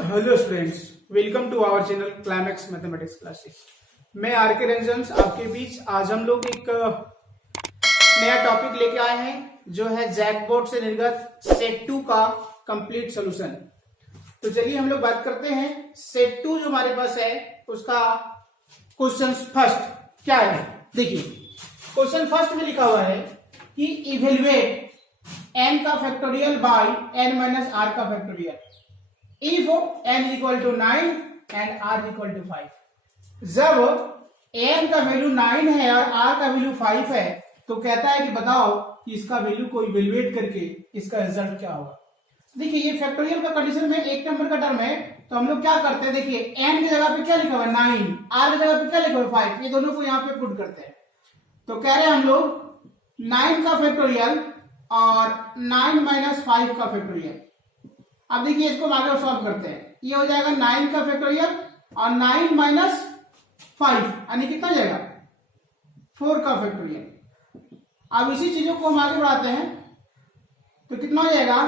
Hello students, welcome to our channel climax mathematics classes. मैं R K Ranjan आपके बीच। आज हम लोग एक नया टॉपिक लेके आए हैं जो है जैकबोर्ड से निर्गत सेट 2 का कंप्लीट सॉल्यूशन। तो चलिए हम लोग बात करते हैं सेट 2 जो हमारे पास है उसका क्वेश्चन फर्स्ट क्या है। देखिए क्वेश्चन फर्स्ट में लिखा हुआ है कि इवेल्युएट n का factorial by n minus r का factorial if n equal to 9 and r equal to 5। जब n का वैल्यू 9 है और r का वैल्यू 5 है तो कहता है कि बताओ कि इसका वैल्यू को इवेल्युएट करके इसका रिजल्ट क्या होगा। देखिए ये फैक्टोरियल का कंडीशन में एक नंबर का टर्म है तो हम लोग क्या करते हैं, देखिए n की जगह पे क्या लिखा हुआ है 9, r की जगह पे क्या लिखा हुआ है 5, ये दोनों को यहाँ पे पुट करते हैं। तो कह रहे हैं हम लोग 9 का फैक्टोरियल और 9 माइनस 5 का फैक्टोरियल। अब देखिए इसको हम आगे सॉल्व करते हैं। ये हो जाएगा 9 का फैक्टोरियल और 9 माइनस 5 यानी कितना हो जाएगा 4 का फैक्टोरियल। अब इसी चीजों को हम आगे बढ़ाते हैं तो कितना हो जाएगा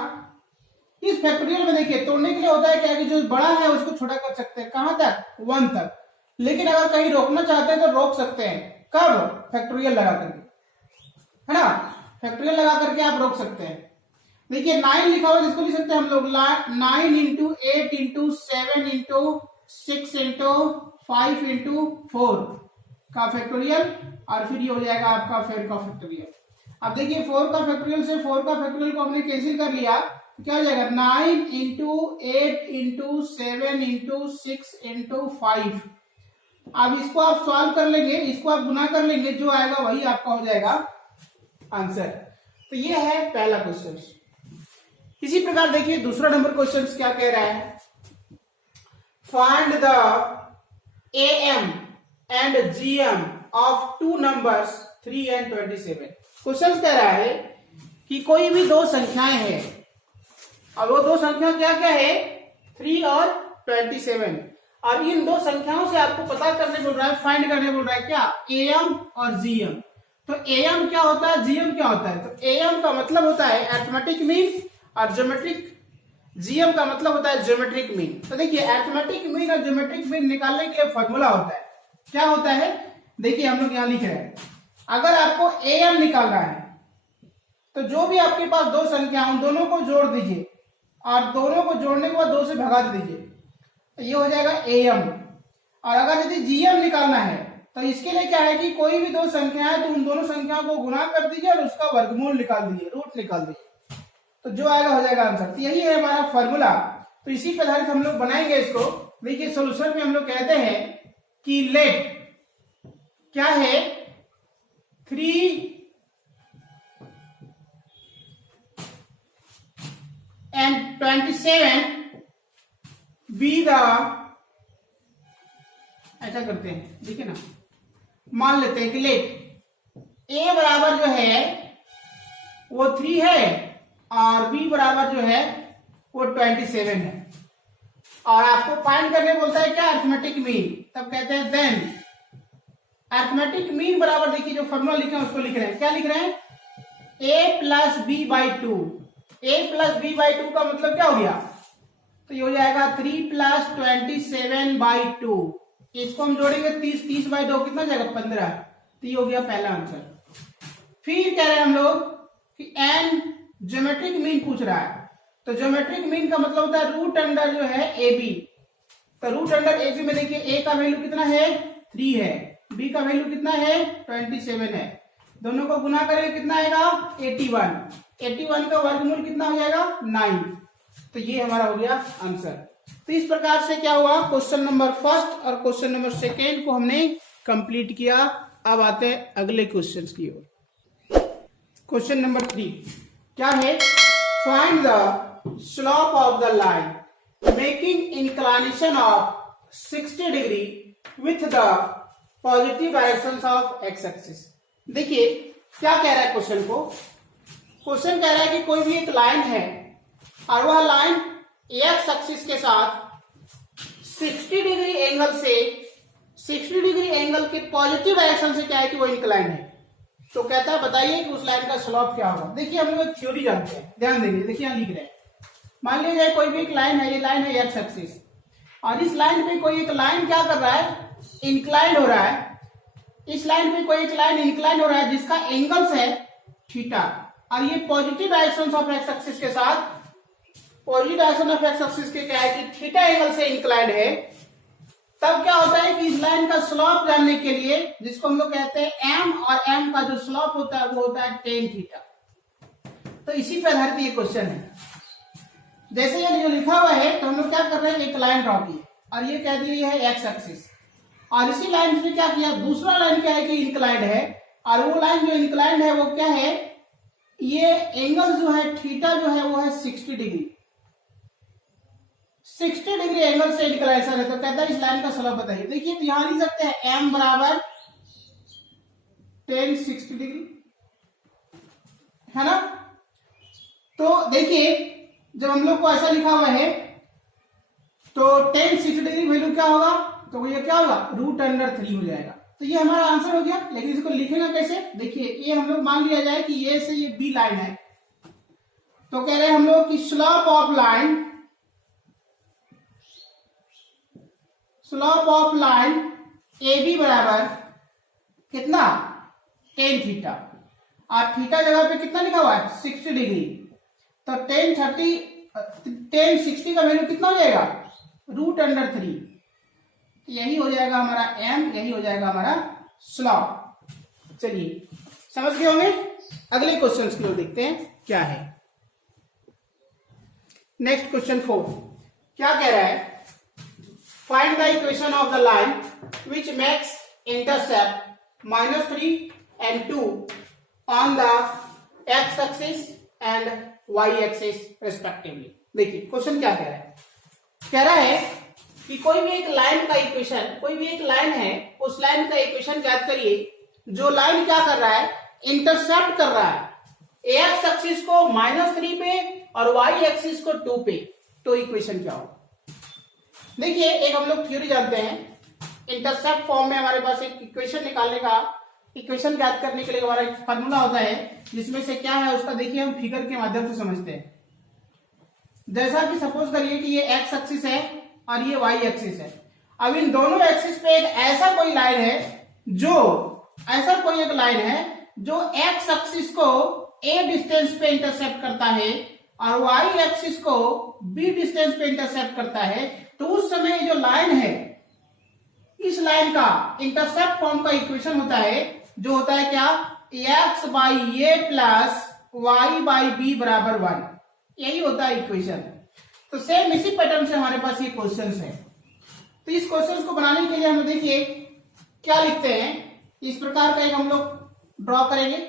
इस फैक्टोरियल में। देखिए तोड़ने के लिए होता है क्या कि जो बड़ा है उसको छोटा कर सकते हैं, कहां तक 1 तक। लेकिन अगर कहीं रोकना चाहते हैं तो रोक सकते हैं, कब फैक्टोरियल लगा करके, है ना। फैक्टोरियल लगा करके आप रोक सकते हैं। देखिए 9 लिखा हुआ है जिसको लिख सकते हैं हम लोग 9 into 8 into 7 into 6 into 5 into 4 का फैक्टोरियल और फिर ये हो जाएगा आपका 4 का फैक्टोरियल। अब देखिए 4 का फैक्टोरियल से 4 का फैक्टोरियल को हमने कैंसिल कर लिया तो क्या हो जाएगा 9 इंटू 8 इंटू 7 इंटू 6 इंटू 5। अब इसको आप सॉल्व कर लेंगे, इसको आप गुना कर लेंगे, जो आएगा वही आपका हो जाएगा आंसर। तो ये है पहला क्वेश्चन। इसी प्रकार देखिए दूसरा नंबर क्वेश्चन क्या कह रहा है, find the am and gm of two numbers 3 and 27। Question कह रहा है कि कोई भी दो संख्याएं हैं, अब वो दो संख्या क्या क्या है 3 और 27, और इन दो संख्याओं से आपको पता करने बोल रहा है, फाइंड करने बोल रहा है क्या am और gm। तो am क्या होता है, gm क्या होता है। तो am का मतलब होता है अरिथमेटिक मीन और ज्योमेट्रिक, जीएम का मतलब होता है ज्योमेट्रिक मीन। तो देखिए अरिथमेटिक मीन और ज्योमेट्रिक मीन निकालने के लिए फॉर्मूला होता है, क्या होता है देखिए हम लोग यहां लिख रहे हैं। अगर आपको एम निकालना है तो जो भी आपके पास दो संख्या उन दोनों को जोड़ दीजिए और दोनों को जोड़ने के बाद 2 से भगा दीजिए तो ये हो जाएगा एम। और अगर यदि जीएम निकालना है तो इसके लिए क्या है कि कोई भी दो संख्या है तो उन दोनों संख्याओं को गुणा कर दीजिए और उसका वर्गमूल निकाल दीजिए, रूट निकाल दीजिए, तो जो आएगा हो जाएगा आंसर। तो यही है हमारा फॉर्मूला। तो इसी पर आधारित हम लोग बनाएंगे इसको। देखिए सॉल्यूशन में हम लोग कहते हैं कि लेट क्या है 3 and 27 बी द, ऐसा करते हैं देखिए ना, मान लेते हैं कि लेट ए बराबर जो है वो 3 है और b बराबर जो है वो 27 है और आपको फाइंड करने बोलता है क्या अरिथमेटिक मीन। तब कहते हैं देन अरिथमेटिक मीन बराबर, देखिए जो फॉर्मूला लिखे हैं उसको लिख रहे हैं, क्या लिख रहे हैं a plus B by 2। a plus B by 2 का मतलब क्या हो गया, तो ये हो जाएगा 3 प्लस 27 बाई 2। इसको हम जोड़ेंगे 30 बाई 2 कितना जाएगा 15। तो ये हो गया पहला आंसर। फिर कह रहे हैं हम लोग कि n ज्योमेट्रिक मीन पूछ रहा है, तो ज्योमेट्रिक मीन का मतलब होता है रूट अंडर जो है ए बी। तो रूट अंडर ए बी में देखिए ए का वैल्यू कितना है 3 है, बी का वैल्यू कितना है 27 है, दोनों को गुना करेंगे कितना आएगा 81 का वर्गमूल कितना हो जाएगा 9। तो ये हमारा हो गया आंसर। तो इस प्रकार से क्या हुआ, क्वेश्चन नंबर फर्स्ट और क्वेश्चन नंबर सेकेंड को हमने कंप्लीट किया। अब आते हैं अगले क्वेश्चन की ओर। क्वेश्चन नंबर 3 क्या है, find the slope of the line making inclination of 60 degree with the positive direction of x axis. देखिए क्या कह रहा है क्वेश्चन को, क्वेश्चन कह रहा है कि कोई भी एक लाइन है और वह लाइन एक्स एक्सिस के साथ 60 डिग्री एंगल से 60 डिग्री एंगल के पॉजिटिव डायरेक्शन से क्या है कि वो इंक्लाइन है। तो कहता है बताइए कि उस लाइन का स्लोप क्या होगा। देखिए हम लोग थ्योरी जानते हैं, ध्यान देंगे, देखिए यहां लिख रहे हैं मान लीजिए कोई भी एक लाइन है, ये लाइन है एक्स एक्सिस, और इस लाइन पे कोई एक लाइन क्या कर रहा है, इंक्लाइन हो रहा है। इस लाइन पे कोई एक लाइन इंक्लाइन हो रहा है जिसका एंगल्स है थीटा, और ये positive direction of x axis के साथ, positive direction of x axis के क्या है कि थीटा एंगल से इंक्लाइंड है। तब क्या होता है कि इस लाइन का स्लोप जानने के लिए, जिसको हम लोग कहते हैं एम, और एम का जो स्लोप होता है वो होता है टेन थीटा। तो इसी पे आधारित ये क्वेश्चन है। जैसे ये जो लिखा हुआ है तो हम लोग क्या कर रहे हैं, एक लाइन ड्रॉ की और ये कह दी है एक्स एक्सिस, और इसी लाइन से क्या किया, दूसरा लाइन क्या है कि इंक्लाइंड है, और वो लाइन जो इंक्लाइंड है वो क्या है, ये एंगल जो है थीटा जो है वो है 60 डिग्री, 60 डिग्री एंगल से इंक्लाइनेशन है। तो कहता है इस लाइन का स्लोप बताइए। देखिए तो यहां लिख सकते हैं एम बराबर 10 60 डिग्री, है ना। तो देखिए जब हम लोग को ऐसा लिखा हुआ है तो 10 60 डिग्री वैल्यू क्या होगा, तो ये क्या होगा, √3 हो जाएगा। तो ये हमारा आंसर हो गया। लेकिन इसको लिखेगा कैसे, देखिए ये हम लोग मान लिया जाए कि ये से ये बी लाइन है, तो कह रहे हैं हम लोग कि slope of line A B बराबर कितना, 10 थीटा, और थीटा जगह पे कितना लिखा हुआ है 60 डिग्री, तो 10 60 का वैल्यू कितना हो जाएगा, √3। यही हो जाएगा हमारा एम, यही हो जाएगा हमारा स्लोप। चलिए समझ गए होंगे। अगले क्वेश्चन की ओर देखते हैं क्या है। नेक्स्ट क्वेश्चन 4 क्या कह रहा है, find the equation of the line which makes intercept -3 and 2 on the x axis and y axis respectively. देखिए क्वेश्चन क्या कह रहा है, कह रहा है कि कोई भी एक लाइन का इक्वेशन, कोई भी एक लाइन है, उस लाइन का इक्वेशन ज्ञात करिए जो लाइन क्या कर रहा है, इंटरसेप्ट कर रहा है एक्स एक्सिस को -3 पे और वाई एक्सिस को 2 पे। तो इक्वेशन क्या होगा, देखिए एक हम लोग थ्योरी जानते हैं, इंटरसेप्ट फॉर्म में हमारे पास एक इक्वेशन निकालने का, इक्वेशन ज्ञात करने के लिए हमारा एक फार्मूला होता है, जिसमें से क्या है उसका देखिए हम फिगर के माध्यम से समझते हैं। जैसा कि सपोज करिए कि ये एक्स एक्सिस है और ये वाई एक्सिस है। अब इन दोनों एक्सिस पे एक ऐसा कोई लाइन है जो, ऐसा कोई एक लाइन है जो एक्स एक्सिस को ए डिस्टेंस पे इंटरसेप्ट करता है और वाई एक्सिस को बी डिस्टेंस पे इंटरसेप्ट करता है। तो उस समय जो लाइन है, इस लाइन का इंटरसेप्ट फॉर्म का इक्वेशन होता है जो होता है क्या, x by A plus y by B बराबर 1, यही होता है इक्वेशन। तो सेम इसी पैटर्न से हमारे पास ये क्वेश्चंस है। तो इस क्वेश्चंस को बनाने के लिए हम देखिए क्या लिखते हैं, इस प्रकार का एक हम लोग ड्रॉ करेंगे।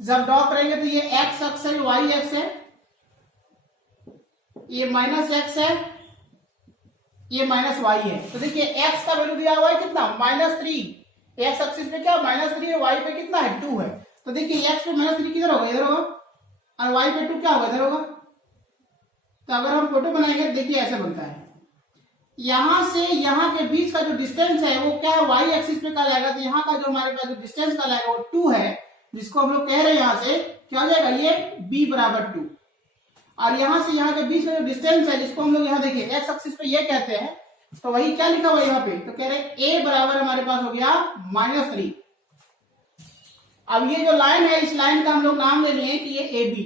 जब ड्रॉ करेंगे तो ये एक्स एक्स है, वाई एक्स है, ये -x है, ये -y है। तो देखिए x का वैल्यू दिया हुआ है कितना, -3, एक्स एक्सिस पे क्या -3 है, y पे कितना है 2 है। तो देखिए x पे -3 किधर होगा, इधर होगा, और y पे 2 क्या होगा, इधर होगा। तो अगर हम फोटो बनाएंगे देखिए ऐसे बनता है, यहां से यहां के बीच का जो डिस्टेंस है वो क्या है, y एक्सिस पे कहा जाएगा। तो यहाँ का जो हमारे पास जो डिस्टेंस कहा जाएगा वो 2 है, जिसको हम लोग कह रहे हैं यहां से क्या हो जाएगा, ये b बराबर 2। और यहां से यहां के बीच का जो डिस्टेंस है, जिसको हम लोग यहाँ देखिए एक्स एक्सिस पे ये कहते हैं, तो वही क्या लिखा हुआ है यहाँ पे, तो कह रहे हैं a बराबर हमारे पास हो गया -3। अब ये जो लाइन है, इस लाइन का हम लोग नाम ले लिए कि ये AB।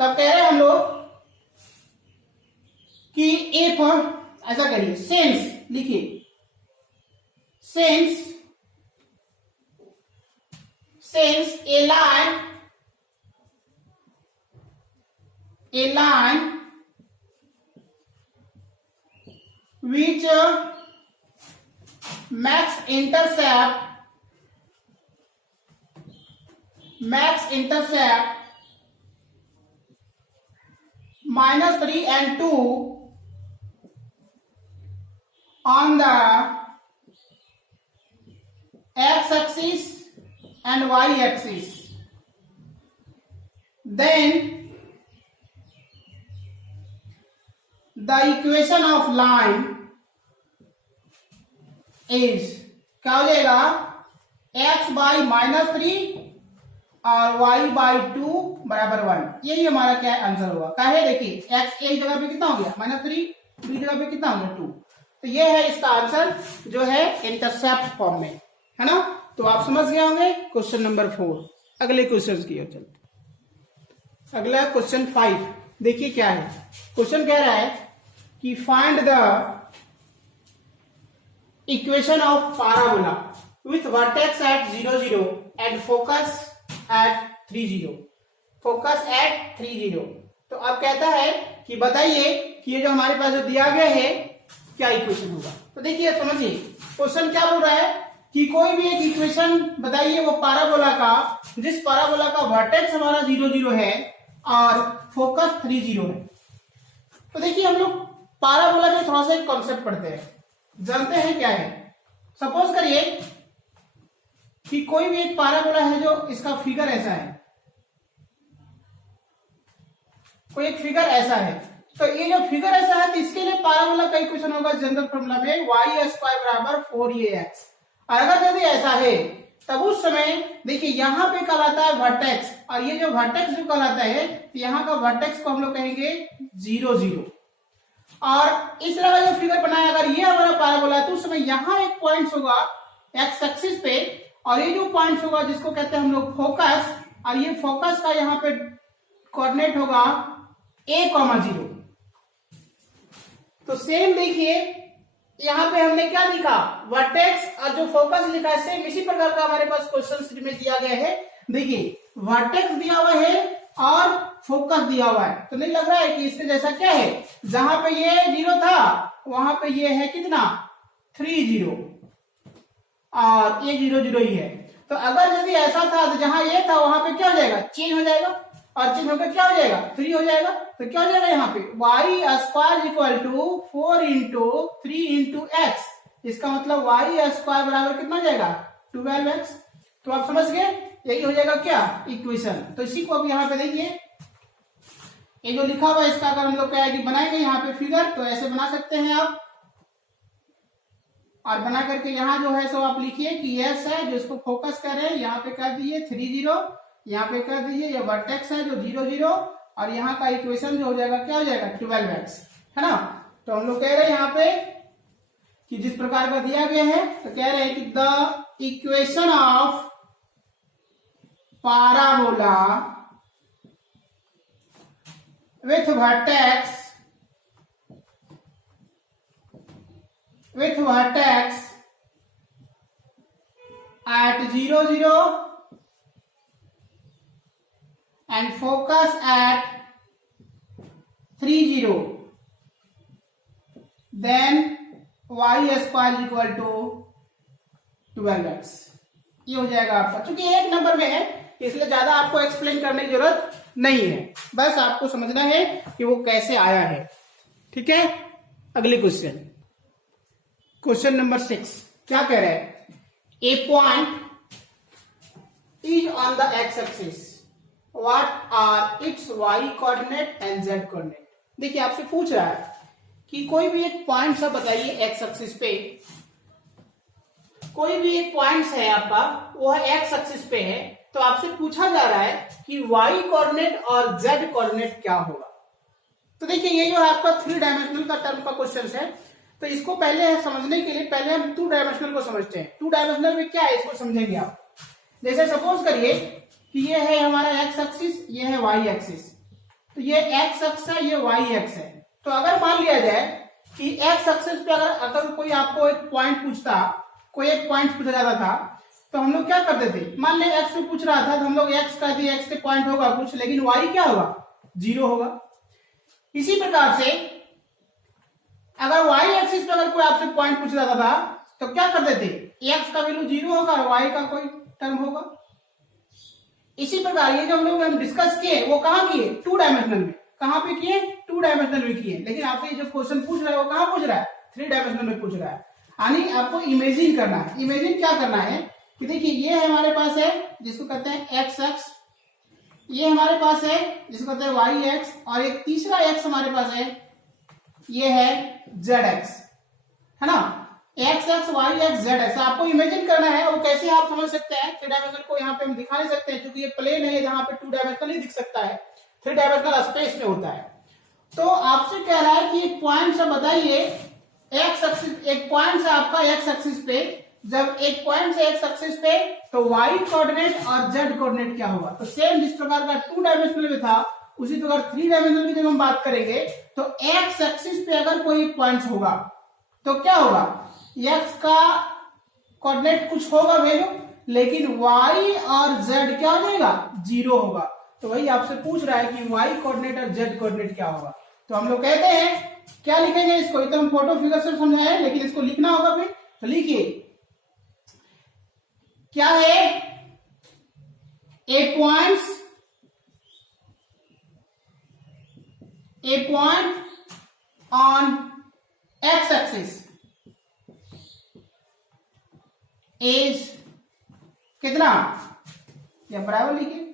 तब कह रहे हैं हम लोग कि ए फॉर, ऐसा करिए सेंस लिखिए, sense A line which makes intercept -3 and 2 on the x axis and y axis, then the equation of line is क्या हो जाएगा, x by -3 और y by 2 बराबर 1, यही हमारा क्या है आंसर होगा। क्या है देखिए x एक जगह पे कितना हो गया -3, बी जगह पे कितना हो गया 2, तो ये है इसका आंसर जो है इंटरसेप्ट फॉर्म में, है ना। तो आप समझ गए होंगे क्वेश्चन नंबर 4। अगले क्वेश्चन की ओर चलते। अगला क्वेश्चन 5 देखिए क्या है। क्वेश्चन कह रहा है कि find the equation of parabola with vertex at 0 0 and focus at 3 0, focus at 3 0। तो अब कहता है कि बताइए कि ये जो हमारे पास जो दिया गया है क्या इक्वेशन होगा। तो देखिए समझिए क्वेश्चन क्या बोल रहा है कि कोई भी एक इक्वेशन बताइए वो पाराबोला का, जिस पाराबोला का वर्टेक्स हमारा 0 0 है और फोकस 3 0 है। तो देखिए हम लोग पाराबोला में थोड़ा सा एक कॉन्सेप्ट पढ़ते हैं, जानते हैं क्या है। सपोज करिए कि कोई भी एक पाराबोला है जो इसका फिगर ऐसा है, कोई एक फिगर ऐसा है, तो ये जो फिगर ऐसा है तो इसके लिए पाराबोला का इक्वेशन होगा जनरल फॉर्मूला में y² बराबर 4ax। और अगर यदि ऐसा है तब उस समय देखिए यहां पे कहलाता है वर्टेक्स, और ये जो वर्टेक्स जो कहलाता है तो यहाँ का वर्टेक्स को हम लोग कहेंगे 0 0। और इस तरह का जो फिगर बनाया अगर ये हमारा पाराबोला है तो उस समय यहाँ एक पॉइंट होगा एक्स एक्सिस पे, और ये जो पॉइंट होगा जिसको कहते हैं हम लोग फोकस, और ये फोकस का यहाँ पे कोऑर्डिनेट होगा a,0। तो सेम देखिए यहाँ पे हमने क्या लिखा वर्टेक्स और जो फोकस लिखा है, सेम इसी प्रकार का हमारे पास क्वेश्चन में दिया गया है। देखिए वर्टेक्स दिया हुआ है और फोकस दिया हुआ है, तो नहीं लग रहा है कि इसके जैसा क्या है, जहां पे ये 0 था वहां पे ये है कितना 3 0 और ये 0 0 ही है। तो अगर यदि ऐसा था तो जहां ये था वहां पे क्या हो जाएगा, चेंज हो जाएगा, और चेंज होकर क्या हो जाएगा 3 हो जाएगा। तो क्या हो जाएगा यहाँ पे y² equal to 4 into 3 into x, इसका मतलब y² बराबर कितना हो जाएगा 12x। तो आप समझ गए, यही हो जाएगा क्या इक्वेशन। तो इसी को अब यहाँ पे देखिए ये जो लिखा हुआ है इसका अगर हम लोग क्या है कि बनाएंगे यहाँ पे फिगर, तो ऐसे बना सकते हैं आप, और बना करके यहाँ जो है सो आप लिखिए कि यस है जो इसको फोकस कर रहे हैं, यहाँ पे कर दीजिए 3 0, यहाँ पे कर दीजिए ये वर्टेक्स है जो 0 0, और यहाँ का इक्वेशन जो हो जाएगा क्या हो जाएगा 12x, है ना। तो हम लोग कह रहे हैं यहाँ पे कि जिस प्रकार का दिया गया है तो कह रहे हैं कि the equation of parabola with vertex at 0 0 and focus at 3 0, then y² equal to 12x। ये हो जाएगा आपका, क्योंकि एक नंबर में है इसलिए ज्यादा आपको एक्सप्लेन करने की जरूरत नहीं है, बस आपको समझना है कि वो कैसे आया है। ठीक है, अगले क्वेश्चन, क्वेश्चन नंबर 6 क्या कह रहे हैं, a point is on the x axis, what are its y coordinate and z coordinate. देखिए आपसे पूछ रहा है कि कोई भी एक पॉइंट सा बताइए एक्स एक्सिस पे, कोई भी एक पॉइंट है आपका वो है एक्स एक्सिस पे है, तो आपसे पूछा जा रहा है कि y कोऑर्डिनेट और z कोऑर्डिनेट क्या होगा। तो देखिए ये जो है आपका 3 डायमेंशनल का टर्म का क्वेश्चन है, तो इसको पहले समझने के लिए पहले हम 2 डायमेंशनल को समझते हैं। 2 डायमेंशनल में क्या है इसको समझेंगे आप। जैसे सपोज करिए कि ये है हमारा x एक्सिस, ये है y एक्सिस, तो ये x एक्स है, ये y एक्स है। तो अगर मान लिया जाए कि x एक्सिस पे अगर कोई आपको एक पॉइंट पूछता, कोई एक पॉइंट पूछा जाता था, तो हम लोग क्या करते थे, मान लें एक्स पे पूछ रहा था तो हम लोग एक्स कर दिए, एक्स के पॉइंट होगा कुछ, लेकिन वाई क्या होगा 0 होगा। इसी प्रकार से अगर वाई एक्सिस पे अगर कोई आपसे पॉइंट पूछ रहा था तो क्या करते थे, एक्स का वैल्यू 0 होगा और वाई का कोई टर्म होगा। इसी प्रकार ये जो हम डिस्कस किए वो कहाँ किए 2 डायमेंशनल में, कहाँ पे किए 2 डायमेंशनल में किए, लेकिन आपसे जो क्वेश्चन पूछ रहा है वो कहाँ पूछ रहा है 3 डायमेंशनल में पूछ रहा है। यानी आपको इमेजिन करना है। इमेजिन क्या करना है कि देखिए ये हमारे पास है जिसको कहते हैं एक्स एक्स, ये हमारे पास है जिसको कहते हैं वाई एक्स, और एक तीसरा एक्स हमारे पास है ये है जेड एक्स, है ना। X x y x Z ऐसा आपको इमेजिन करना है। वो कैसे आप समझ सकते हैं, थ्री डायमेंशनल को यहाँ पे हम दिखा नहीं सकते हैं क्योंकि ये प्लेन है जहां पे टू डायमेंशनल ही दिख सकता है, थ्री डायमेंशनल स्पेस में होता है। तो आपसे कह रहा है कि एक पॉइंट से बताइए एक्स एक्सिस, एक पॉइंट से आपका एक्स एक्सिस पे, जब एक पॉइंट से एक्स एक्सिस पे तो वाई कोऑर्डिनेट और जेड कोऑर्डिनेट क्या होगा। तो सेम जिस प्रकार का टू डायमेंशनल में था उसी प्रकार थ्री डायमेंशनल की जब हम बात करेंगे तो एक्स एक्सिस पे अगर कोई पॉइंट होगा तो क्या होगा, एक्स का कोऑर्डिनेट कुछ होगा वैल्यू, लेकिन वाई और जेड क्या हो जाएगा, जीरो होगा। तो वही आपसे पूछ रहा है कि वाई कोऑर्डिनेट और जेड कोऑर्डिनेट क्या होगा। तो हम लोग कहते हैं क्या लिखेंगे इसको, तो हम फोटो फिगर से समझाए लेकिन इसको लिखना होगा फिर। तो लिखिए क्या है, a point on x axis is कितना, या बराबर लिखिए,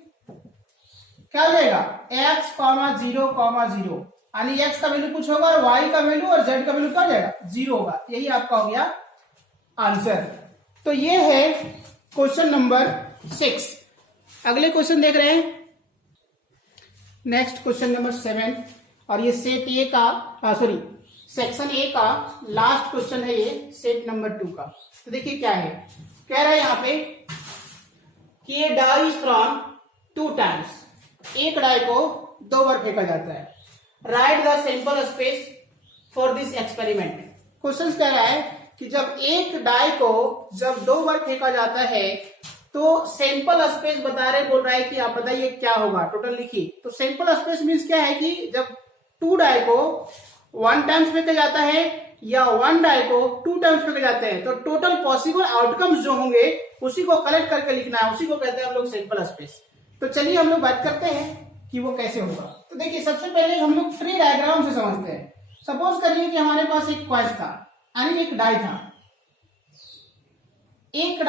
क्या हो जाएगा x, 0, यानी x का वैल्यू कुछ होगा और y का वैल्यू और z का वैल्यू क्या हो जाएगा, 0 होगा। यही आपका हो गया आंसर। तो ये है क्वेश्चन नंबर 6। अगले क्वेश्चन देख रहे हैं, नेक्स्ट क्वेश्चन नंबर 7, और ये सेट ए का सेक्शन ए का लास्ट क्वेश्चन है ये सेट नंबर 2 का। तो देखिए क्या है, कह रहा है यहाँ पे कि ये डाई फ्रॉम 2 टाइम्स, एक डाई को 2 बार फेंका जाता है। Right the sample space for this experiment. Question कह रहा है कि जब एक डाई को जब 2 बार फेंका जाता है तो सैंपल स्पेस बता रहे, बोल रहा है कि आप बताइए क्या होगा, टोटल लिखिए। तो सैंपल स्पेस मीन्स क्या है कि जब 2 डाई को 1 टाइम्स फेंका जाता है या 1 डाई को 2 टाइम्स फेंके जाते हैं तो टोटल पॉसिबल आउटकम्स जो होंगे उसी को कलेक्ट करके लिखना है, उसी को कहते हैं हम लोग सैंपल स्पेस। तो चलिए हम लोग बात करते हैं कि वो कैसे होगा। तो देखिए सबसे पहले हम लोग ट्री डायग्राम से समझते हैं। सपोज करिए कि हमारे पास एक क्वेस्ट था, यानी एक डाई था। एक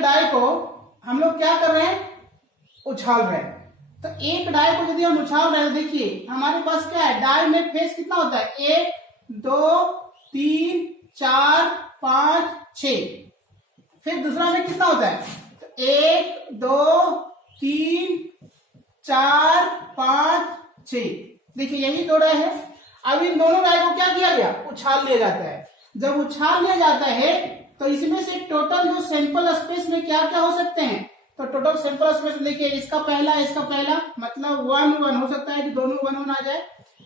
डाई को हम लोग क्या कर रहे हैं, उछाल रहे हैं। तो एक डाई को यदि हम उछाल रहे हैं तो देखिए हमारे पास क्या है, डाई में फेस कितना होता है, 1 2 3 4 5 6। फिर दूसरा में कितना होता है, तो 1 2 3 4 5 6। देखिए यही 2 डाई है। अब इन दोनों डाई को क्या किया गया, उछाल लिया जाता है। जब उछाल लिया जाता है तो इसमें से टोटल जो सैंपल स्पेस में क्या क्या हो सकते हैं, तो टोटल सैंपल स्पेस देखिए इसका पहला मतलब 1 1 हो सकता है कि दोनों 1 1 आ जाए,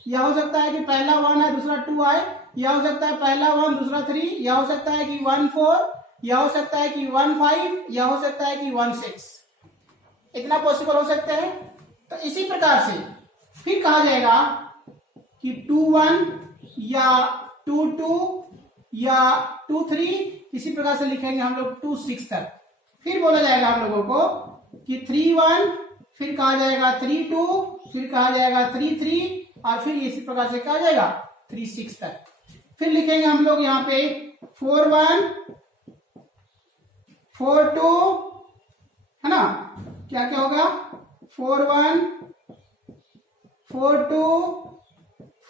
या हो सकता है कि पहला 1 है दूसरा 2 आए, या हो सकता है पहला 1 दूसरा 3, या हो सकता है कि 1 4, या हो सकता है कि 1 5, या हो सकता है कि 1 6। इतना पॉसिबल हो सकते हैं। तो इसी प्रकार से फिर कहा जाएगा कि 2 1 या 2 2 या 2 3, इसी प्रकार से लिखेंगे हम लोग 2 6 तक। फिर बोला जाएगा हम लोगों को कि 3 1, फिर कहा जाएगा 3 2, फिर कहा जाएगा 3 3, और फिर इसी प्रकार से कहा जाएगा 3 6 तक। फिर लिखेंगे हम लोग यहाँ पे 4 1 4 2, है ना, क्या क्या होगा, 4 1 4 2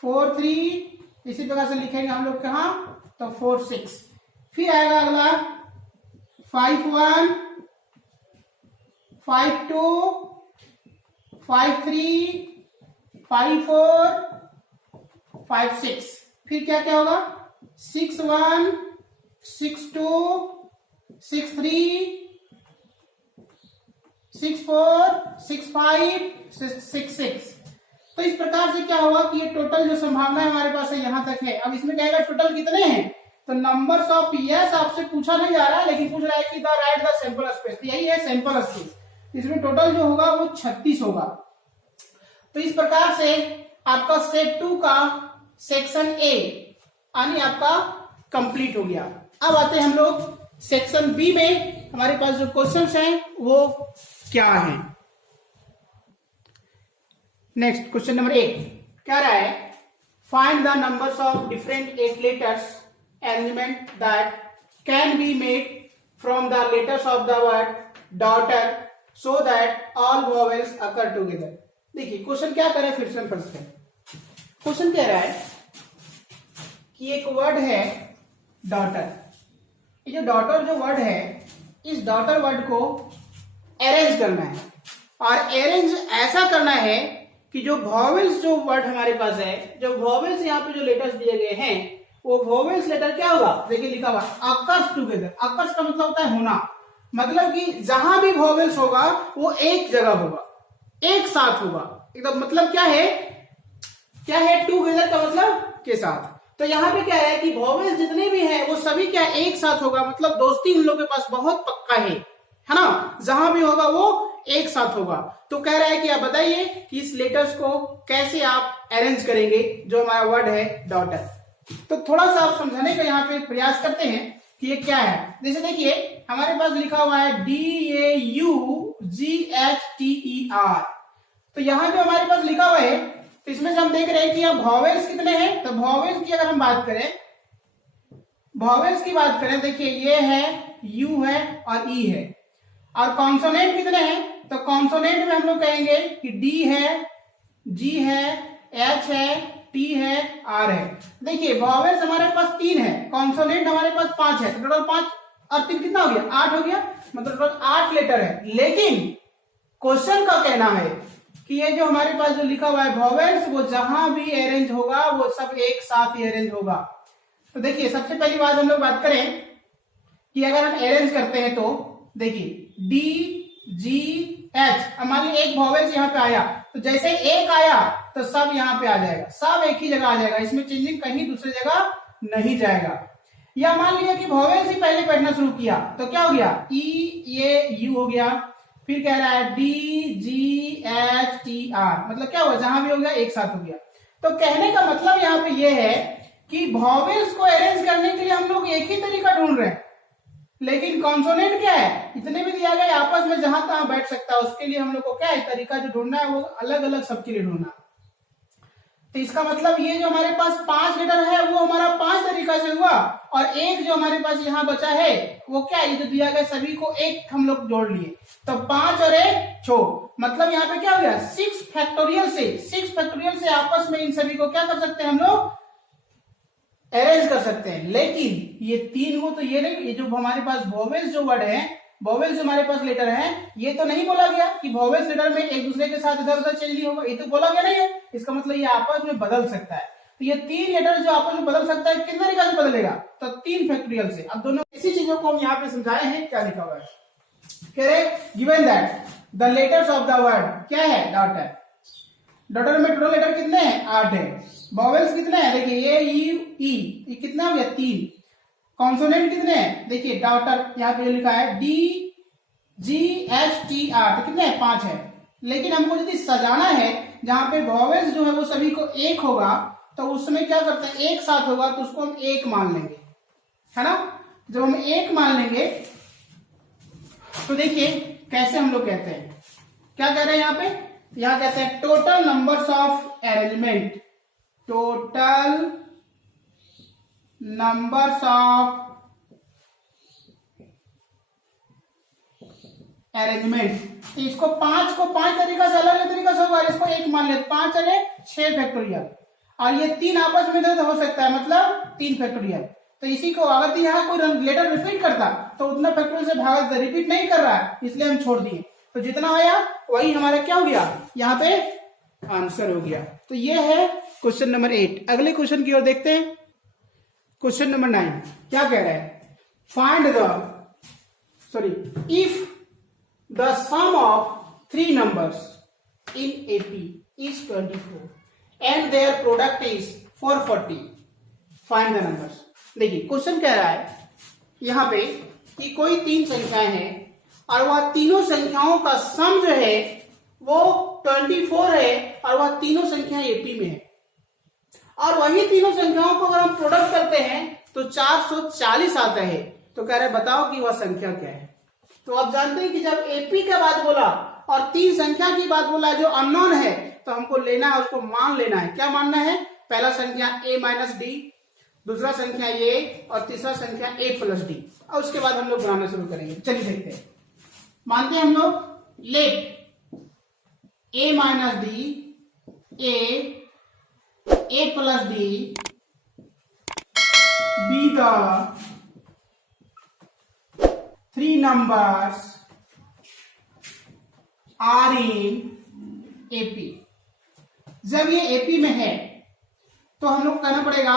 4 3, इसी प्रकार से लिखेंगे हम लोग कहाँ, तो 4 6। फिर आएगा अगला 5 1 5 2 5 3 5 4 5 6। फिर क्या क्या होगा, 6 1 6 2 6 3 6 4 6 5 6 6। तो इस प्रकार से क्या हुआ कि ये टोटल जो संभावना हमारे पास है यहां तक है। अब इसमें कहेगा टोटल कितने हैं, तो नंबर्स ऑफ यस आपसे पूछा नहीं जा रहा है, लेकिन पूछ रहा है कि the right the sample space. यही है सैंपल स्पेस। इसमें टोटल जो होगा वो 36 होगा। तो इस प्रकार से आपका सेट 2 का सेक्शन ए यानी आपका कंप्लीट हो गया। अब आते हैं हम लोग सेक्शन बी में। हमारे पास जो क्वेश्चंस हैं वो क्या हैं। नेक्स्ट क्वेश्चन नंबर 8 क्या रहा है, find the numbers of different 8 letters element that can be made from the letters of the word daughter so that all vowels occur together. देखिए क्वेश्चन क्या कर रहा है, फिर से हम पढ़ते हैं। क्वेश्चन कह रहा है कि एक वर्ड है डॉटर। ये जो डॉटर जो वर्ड है, इस डॉटर वर्ड को अरेंज करना है, और अरेंज ऐसा करना है कि जो वॉवेल्स जो वर्ड हमारे पास है, जो वॉवेल्स यहाँ पे जो लेटर्स दिए गए हैं, वो वॉवेल्स लेटर क्या होगा, देखिए लिखा हुआ अकर्स टुगेदर। अकर्स का मतलब होता है होना, मतलब कि जहां भी वॉवेल्स होगा वो एक जगह होगा, एक साथ होगा एकदम। मतलब क्या है टुगेदर का मतलब के साथ। तो यहाँ पे क्या है कि वॉवेल्स जितने भी हैं वो सभी क्या एक साथ होगा, मतलब दोस्ती उन लोगों के पास बहुत पक्का है ना, जहां भी होगा वो एक साथ होगा। तो कह रहा है कि आप बताइए कि इस लेटर्स को कैसे आप अरेंज करेंगे, जो हमारा वर्ड है डॉटर। तो थोड़ा सा आप समझाने का यहाँ पे प्रयास करते हैं कि ये क्या है। जैसे देखिए हमारे पास लिखा हुआ है DAUGHTER। तो यहाँ जो हमारे पास लिखा हुआ है, तो इसमें से हम देख रहे हैं कि यहाँ वॉवेल्स कितने हैं। तो वॉवेल्स की अगर हम बात करें, वॉवेल्स की बात करें, देखिए ये है, यू है और ई है। और कॉन्सोनेंट कितने हैं, तो कॉन्सोनेंट में हम लोग कहेंगे कि डी है, जी है, एच है, टी है, आर है। देखिए वॉवेल्स हमारे पास 3 है, कॉन्सोनेंट हमारे पास 5 है, तो टोटल 5 और 3 कितना हो गया, 8 हो गया, मतलब टोटल 8 लेटर है। लेकिन क्वेश्चन का कहना है कि ये जो हमारे पास जो लिखा हुआ है वॉवेल्स, वो जहां भी अरेंज होगा वो सब एक साथ ही अरेंज होगा। तो देखिए सबसे पहली बात हम लोग बात करें कि अगर हम अरेंज करते हैं, तो देखिए डी जी एच, मान लीजिए एक वॉवेल्स यहाँ पे आया, तो जैसे एक आया तो सब यहाँ पे आ जाएगा, सब एक ही जगह आ जाएगा, इसमें चेंजिंग कहीं दूसरी जगह नहीं जाएगा। या मान लिया कि वॉवेल्स ही पहले पढ़ना शुरू किया, तो क्या हो गया, ई ये यू हो गया, फिर कह रहा है D G H T R, मतलब क्या हुआ, जहां भी हो गया एक साथ हो गया। तो कहने का मतलब यहाँ पे ये है कि वॉवेल्स को अरेंज करने के लिए हम लोग एक ही तरीका ढूंढ रहे हैं, लेकिन कॉन्सोनेंट क्या है, इतने भी दिया गया आपस में जहां तहां बैठ सकता है, उसके लिए हम लोग को क्या है, तरीका जो ढूंढना है वो अलग अलग सबके लिए ढूंढना। तो इसका मतलब ये जो हमारे पास 5 लेटर है वो हमारा 5 तरीका से हुआ, और एक जो हमारे पास यहाँ बचा है वो क्या है, ये जो दिया गया सभी को एक हम लोग जोड़ लिए, तो 5 और 1 6, मतलब यहाँ पे क्या हो गया 6 फैक्टोरियल से आपस में इन सभी को क्या कर सकते हैं, हम लोग अरेंज कर सकते हैं। लेकिन ये 3 को तो ये नहीं, ये जो हमारे पास वॉवेल्स जो वर्ड है, वॉवेल्स जो हमारे पास लेटर है, ये तो नहीं बोला गया कि वॉवेल्स लेटर में एक दूसरे के साथ इधर उधर चेंज नहीं होगा, ये तो बोला गया नहीं है। इसका मतलब ये आपस में बदल सकता है। तो ये 3 लेटर जो आपस में बदल सकता है, कितने तरीका से बदलेगा, तो 3 फैक्टोरियल से। अब दोनों इसी चीजों को हम यहाँ पे समझाए हैं, क्या लिखा हुआ है, कह रहे given that the letters of the word क्या है, डॉटर। डॉटर में टोटल लेटर कितने हैं, 8 है। वॉवेल्स कितने हैं, देखिए ए यू ई, ये कितना हो गया 3। कॉन्सोनेंट कितने हैं, देखिए डॉटर यहाँ पे लिखा है D G H T R, तो कितने हैं, 5 है। लेकिन हमको यदि सजाना है जहां पे वॉवेल्स जो है वो सभी को एक होगा, तो उसमें क्या करते हैं, एक साथ होगा, तो उसको हम एक मान लेंगे, है ना। जब हम एक मान लेंगे तो देखिए कैसे हम लोग कहते हैं, क्या कह रहे हैं यहाँ पे, यहाँ कहते हैं total numbers of arrangement, total numbers of arrangement. इसको 5 को 5 तरीका से अलग अलग तरीका से होगा, इसको एक मान लेते, 5 और 1 6 फैक्टोरियल, और ये 3 आपस में इधर हो सकता है, मतलब 3 फैक्टोरियल। तो इसी को अगर यहाँ कोई लेटर रिपीट करता तो उतना फैक्टोरियल से भाग रिपीट नहीं कर रहा है, इसलिए हम छोड़ दिए। तो जितना आया वही हमारा क्या हो गया, यहाँ पे आंसर हो गया। तो ये है क्वेश्चन नंबर 8। अगले क्वेश्चन की ओर देखते हैं, क्वेश्चन नंबर 9 क्या कह रहा है, find if the sum of 3 numbers in AP is 24 and their product is 440, find the numbers। देखिए क्वेश्चन कह रहा है यहाँ पे कि कोई 3 संख्याएं हैं और वह तीनों संख्याओं का सम जो है वो 24 है, और वह तीनों संख्याएं एपी में है, और वही तीनों संख्याओं को अगर हम प्रोडक्ट करते हैं तो 440 आता है। तो कह रहे बताओ कि वह संख्या क्या है। तो आप जानते हैं कि जब एपी का बात बोला और 3 संख्या की बात बोला जो अननोन है, तो हमको लेना है, उसको मान लेना है। क्या मानना है, पहला संख्या a माइनस डी, दूसरा संख्या a, और तीसरा संख्या a प्लस डी, और उसके बाद हम लोग बनाना शुरू करेंगे। चलिए देखते हैं, मानते हैं हम लोग let a minus D, a plus D, the three numbers are in AP। जब ये AP में है तो हम लोग कहना पड़ेगा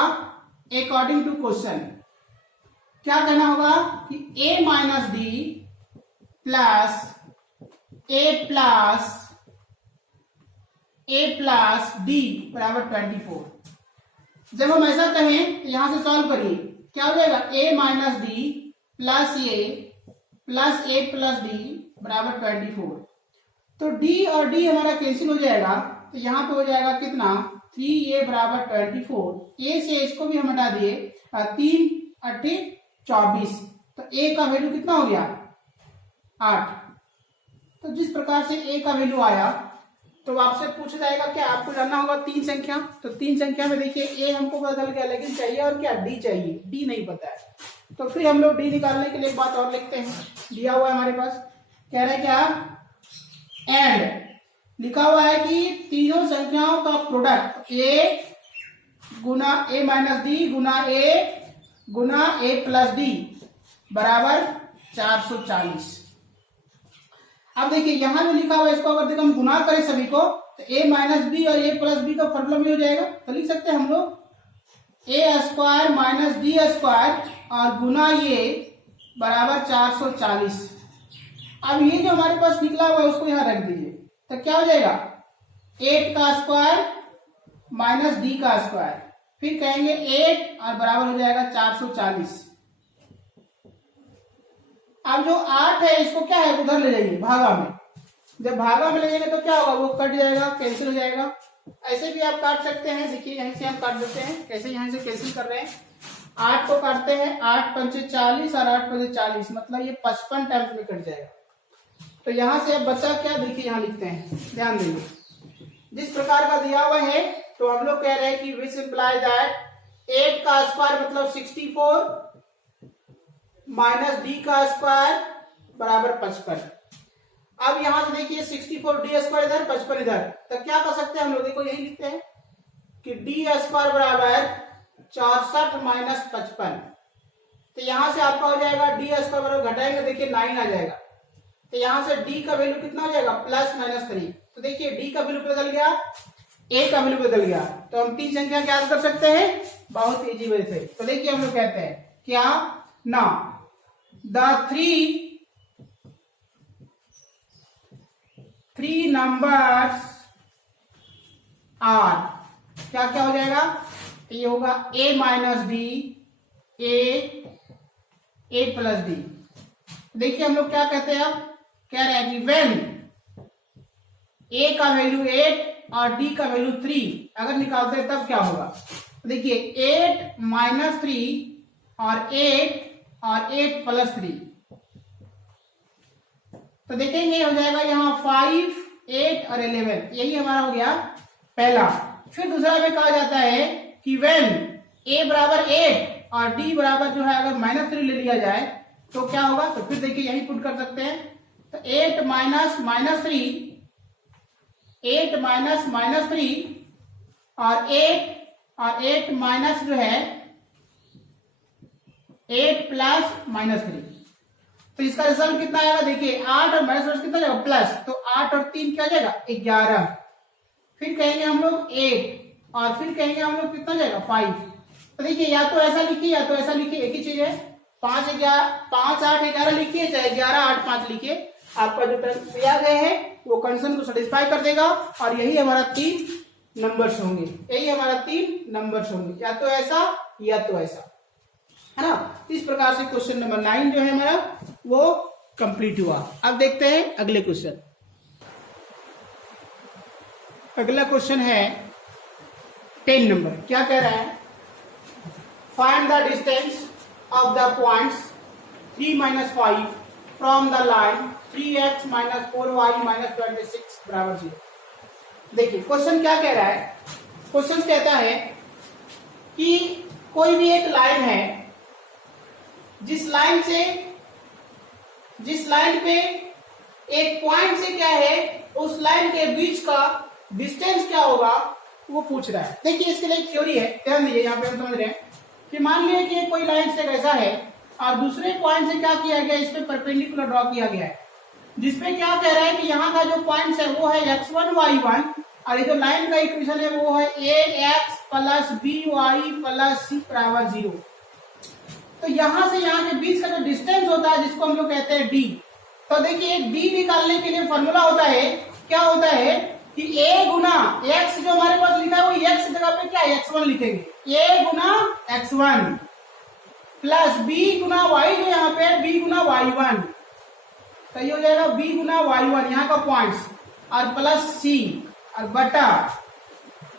अकॉर्डिंग टू क्वेश्चन, क्या कहना होगा कि A minus D plus A plus D बराबर 24। जब हम ऐसा कहें तो यहां से सॉल्व करिए, क्या हो जाएगा A minus D plus A plus D बराबर 24। तो D और D हमारा कैंसिल हो जाएगा, तो यहाँ पे हो जाएगा कितना 3A बराबर 24। A से इसको भी हम हटा दिए, 3 8 24, तो A का वैल्यू कितना हो गया 8। तो जिस प्रकार से A का वैल्यू आया, तो आपसे पूछा जाएगा क्या आपको जानना होगा तीन संख्या। तो तीन संख्या में देखिए A हमको बदल गया, लेकिन चाहिए और क्या D चाहिए, D नहीं पता है। तो फिर हम लोग D निकालने के लिए एक बात और लिखते हैं, दिया हुआ है हमारे पास, कह रहे हैं क्या एंड, लिखा हुआ है कि तीनों संख्याओं का product A Guna A minus D Guna A plus D बराबर 440। अब देखिए यहां जो लिखा हुआ है, इसको अगर देखो हम गुना करें सभी को, तो A माइनस बी और A प्लस बी का फॉर्मूला भी हो जाएगा। तो लिख सकते हैं हम लोग A square minus D square और गुना ये बराबर 440। अब ये जो हमारे पास निकला हुआ है उसको यहां रख दीजिए, तो क्या हो जाएगा 8 का स्क्वायर माइनस डी का स्क्वायर, फिर कहेंगे 8 और बराबर हो जाएगा 440। अब जो 8 है इसको क्या है उधर ले जाइए भागा में, जब भागा में ले जाएंगे तो क्या होगा वो कट जाएगा, कैंसिल हो जाएगा। ऐसे भी आप काट सकते हैं, देखिए यहीं से हम काट देते हैं, कैसे यहां से कैंसिल कर रहे हैं, 8 को काटते हैं, 8 पंचे 40 और 8 पंचे 40, मतलब ये 55 टाइम्स में कट जाएगा। तो यहां से अब बचा क्या, देखिए यहां लिखते हैं, ध्यान दीजिए जिस प्रकार का दिया हुआ है। तो हम लोग कह रहे हैं कि विच इंप्लाई दैट 8 का स्क्वायर मतलब 64 माइनस डी का स्क्वायर बराबर 55। अब यहां से देखिए 64 डी स्क्वायर इधर 55 इधर, तो क्या कर सकते हैं हम लोग, देखो यही लिखते हैं कि डी स्क्वायर बराबर 64 माइनस 55। तो यहां से आपका हो जाएगा डी स्क्वायर बराबर घटाएंगे, देखिए 9 आ जाएगा। तो यहां से d का वैल्यू कितना हो जाएगा प्लस माइनस 3। तो देखिए d का वैल्यू बदल गया, a का वैल्यू बदल गया, तो हम तीन संख्या ज्ञात कर सकते हैं बहुत इजी वे से। तो देखिए हम लोग कहते हैं क्या ना द थ्री नंबर्स आर, क्या क्या हो जाएगा, ये होगा a minus D a plus D. देखिए हम लोग क्या कहते हैं, अब कह रहे हैं कि व्हेन a का वैल्यू 8 और d का वैल्यू 3 अगर निकालते हैं तब क्या होगा। देखिए 8 माइनस 3 और 8 प्लस 3, तो देखेंगे हो जाएगा यहाँ 5 8 और 11, यही हमारा हो गया पहला। फिर दूसरा में कहा जाता है कि व्हेन a बराबर 8 और d बराबर जो है अगर -3 ले लिया जाए तो क्या होगा। तो फिर देखिए यही पुट कर सकते हैं, तो 8 माइनस -3 8 माइनस -3 और 8 माइनस जो है 8 प्लस -3, तो इसका रिजल्ट कितना आएगा, देखिए 8 और माइनस कितना जाएगा प्लस, तो 8 और 3 क्या जाएगा 11। फिर कहेंगे हम लोग 8 और फिर कहेंगे हम लोग कितना जाएगा 5। तो देखिए या तो ऐसा लिखिए या तो ऐसा लिखिए, एक ही चीज है, 5 8 11 लिखिए चाहे 11 8 5 लिखिए, आपका जो दिया गया है वो कंडीशन को सेटिस्फाई कर देगा और यही हमारा 3 नंबर्स होंगे, यही हमारा 3 नंबर्स होंगे, या तो ऐसा या तो ऐसा, है ना। इस प्रकार से क्वेश्चन नंबर 9 जो है हमारा वो कंप्लीट हुआ। अब देखते हैं अगले क्वेश्चन। अगला क्वेश्चन है 10 नंबर, क्या कह रहा है, find the distance of the points 3 minus 5 from the line 3x minus 4y minus 26 बराबर 0। देखिए क्वेश्चन क्या कह रहा है, क्वेश्चन कहता है कि कोई भी एक लाइन है, जिस लाइन पे एक पॉइंट से क्या है उस लाइन के बीच का डिस्टेंस क्या होगा वो पूछ रहा है। देखिए इसके लिए थ्योरी है, ध्यान दीजिए, यहाँ पे हम समझ रहे हैं कि मान लिया कि कोई लाइन से ऐसा है और दूसरे पॉइंट से क्या किया गया, इस पे परपेंडिकुलर ड्रॉ किया गया है, जिसपे क्या कह रहा है कि यहाँ का जो पॉइंट है वो है x1 y1 और ये जो लाइन का इक्वेशन है वो है ax plus by plus c बराबर 0। तो यहां से यहाँ के बीच का जो डिस्टेंस होता है जिसको हम लोग कहते हैं d, तो देखिए d निकालने के लिए फॉर्मूला होता है, क्या होता है कि a गुना x जो हमारे पास लिखा है वो x की जगह पे क्या x1 लिखेंगे, a Guna x1 plus b Guna y जो यहाँ पे b गुना y1, तो ये हो जाएगा b गुना y1 यहाँ का पॉइंट्स और प्लस c और बटा,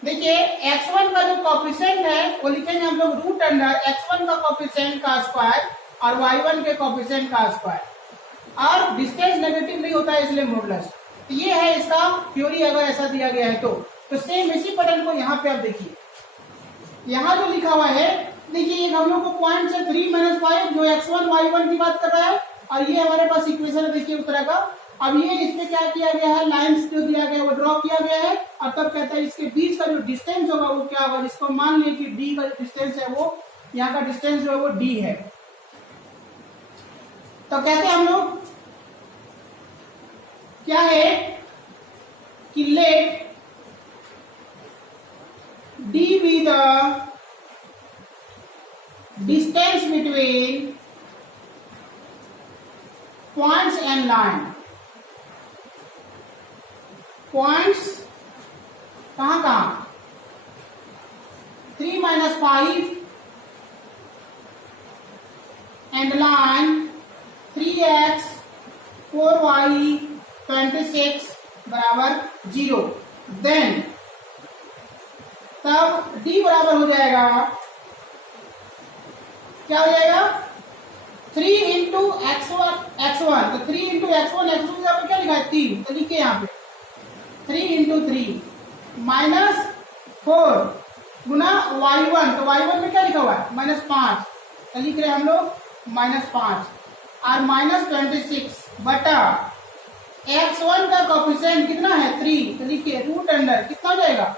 देखिए x1 का जो कोफिशिएंट है वो लिखेंगे हम लोग रूट अंडर x1 का कोफिशिएंट का स्क्वायर और y1 के कोफिशिएंट का स्क्वायर, और डिस्टेंस नेगेटिव नहीं होता है इसलिए मॉडुलस। तो ये है इसका थ्योरी, अगर ऐसा दिया गया है तो सेम इसी पैटर्न को यहाँ पे आप देखिए, यहाँ जो लिखा हुआ है देखिए हम लोग को पॉइंट से 3 - 5 जो x1 y1 की बात कर रहा है, और ये हमारे पास इक्वेशन है देखिए उस तरह का। अब ये इसमें क्या किया गया है, लाइंस जो दिया गया है वो ड्रॉ किया गया है, और तब कहता है इसके बीच का जो डिस्टेंस होगा वो क्या होगा, जिसको मान लिया कि d का डिस्टेंस है वो यहाँ का डिस्टेंस जो है वो d है। तो कहते हैं हम लोग क्या है कि let d be the distance between points and line। पॉइंट्स कहां 3 - 5 एंड लाइन 3x 4y 26 बराबर 0, देन तब d बराबर हो जाएगा, क्या हो जाएगा 3 इंटू x1, तो 3 इंटू x1 यहाँ पे क्या लिखा है 3, तो लिखिए यहाँ पे 3 इंटू 3 माइनस 4 गुना y1, तो y1 में क्या लिखा हुआ है -5, तो लिख रहे हैं हम लोग -5 और -26 बटा x1 का कोफिशिएंट कितना है 3, तो लिखिए रूट अंडर कितना हो जाएगा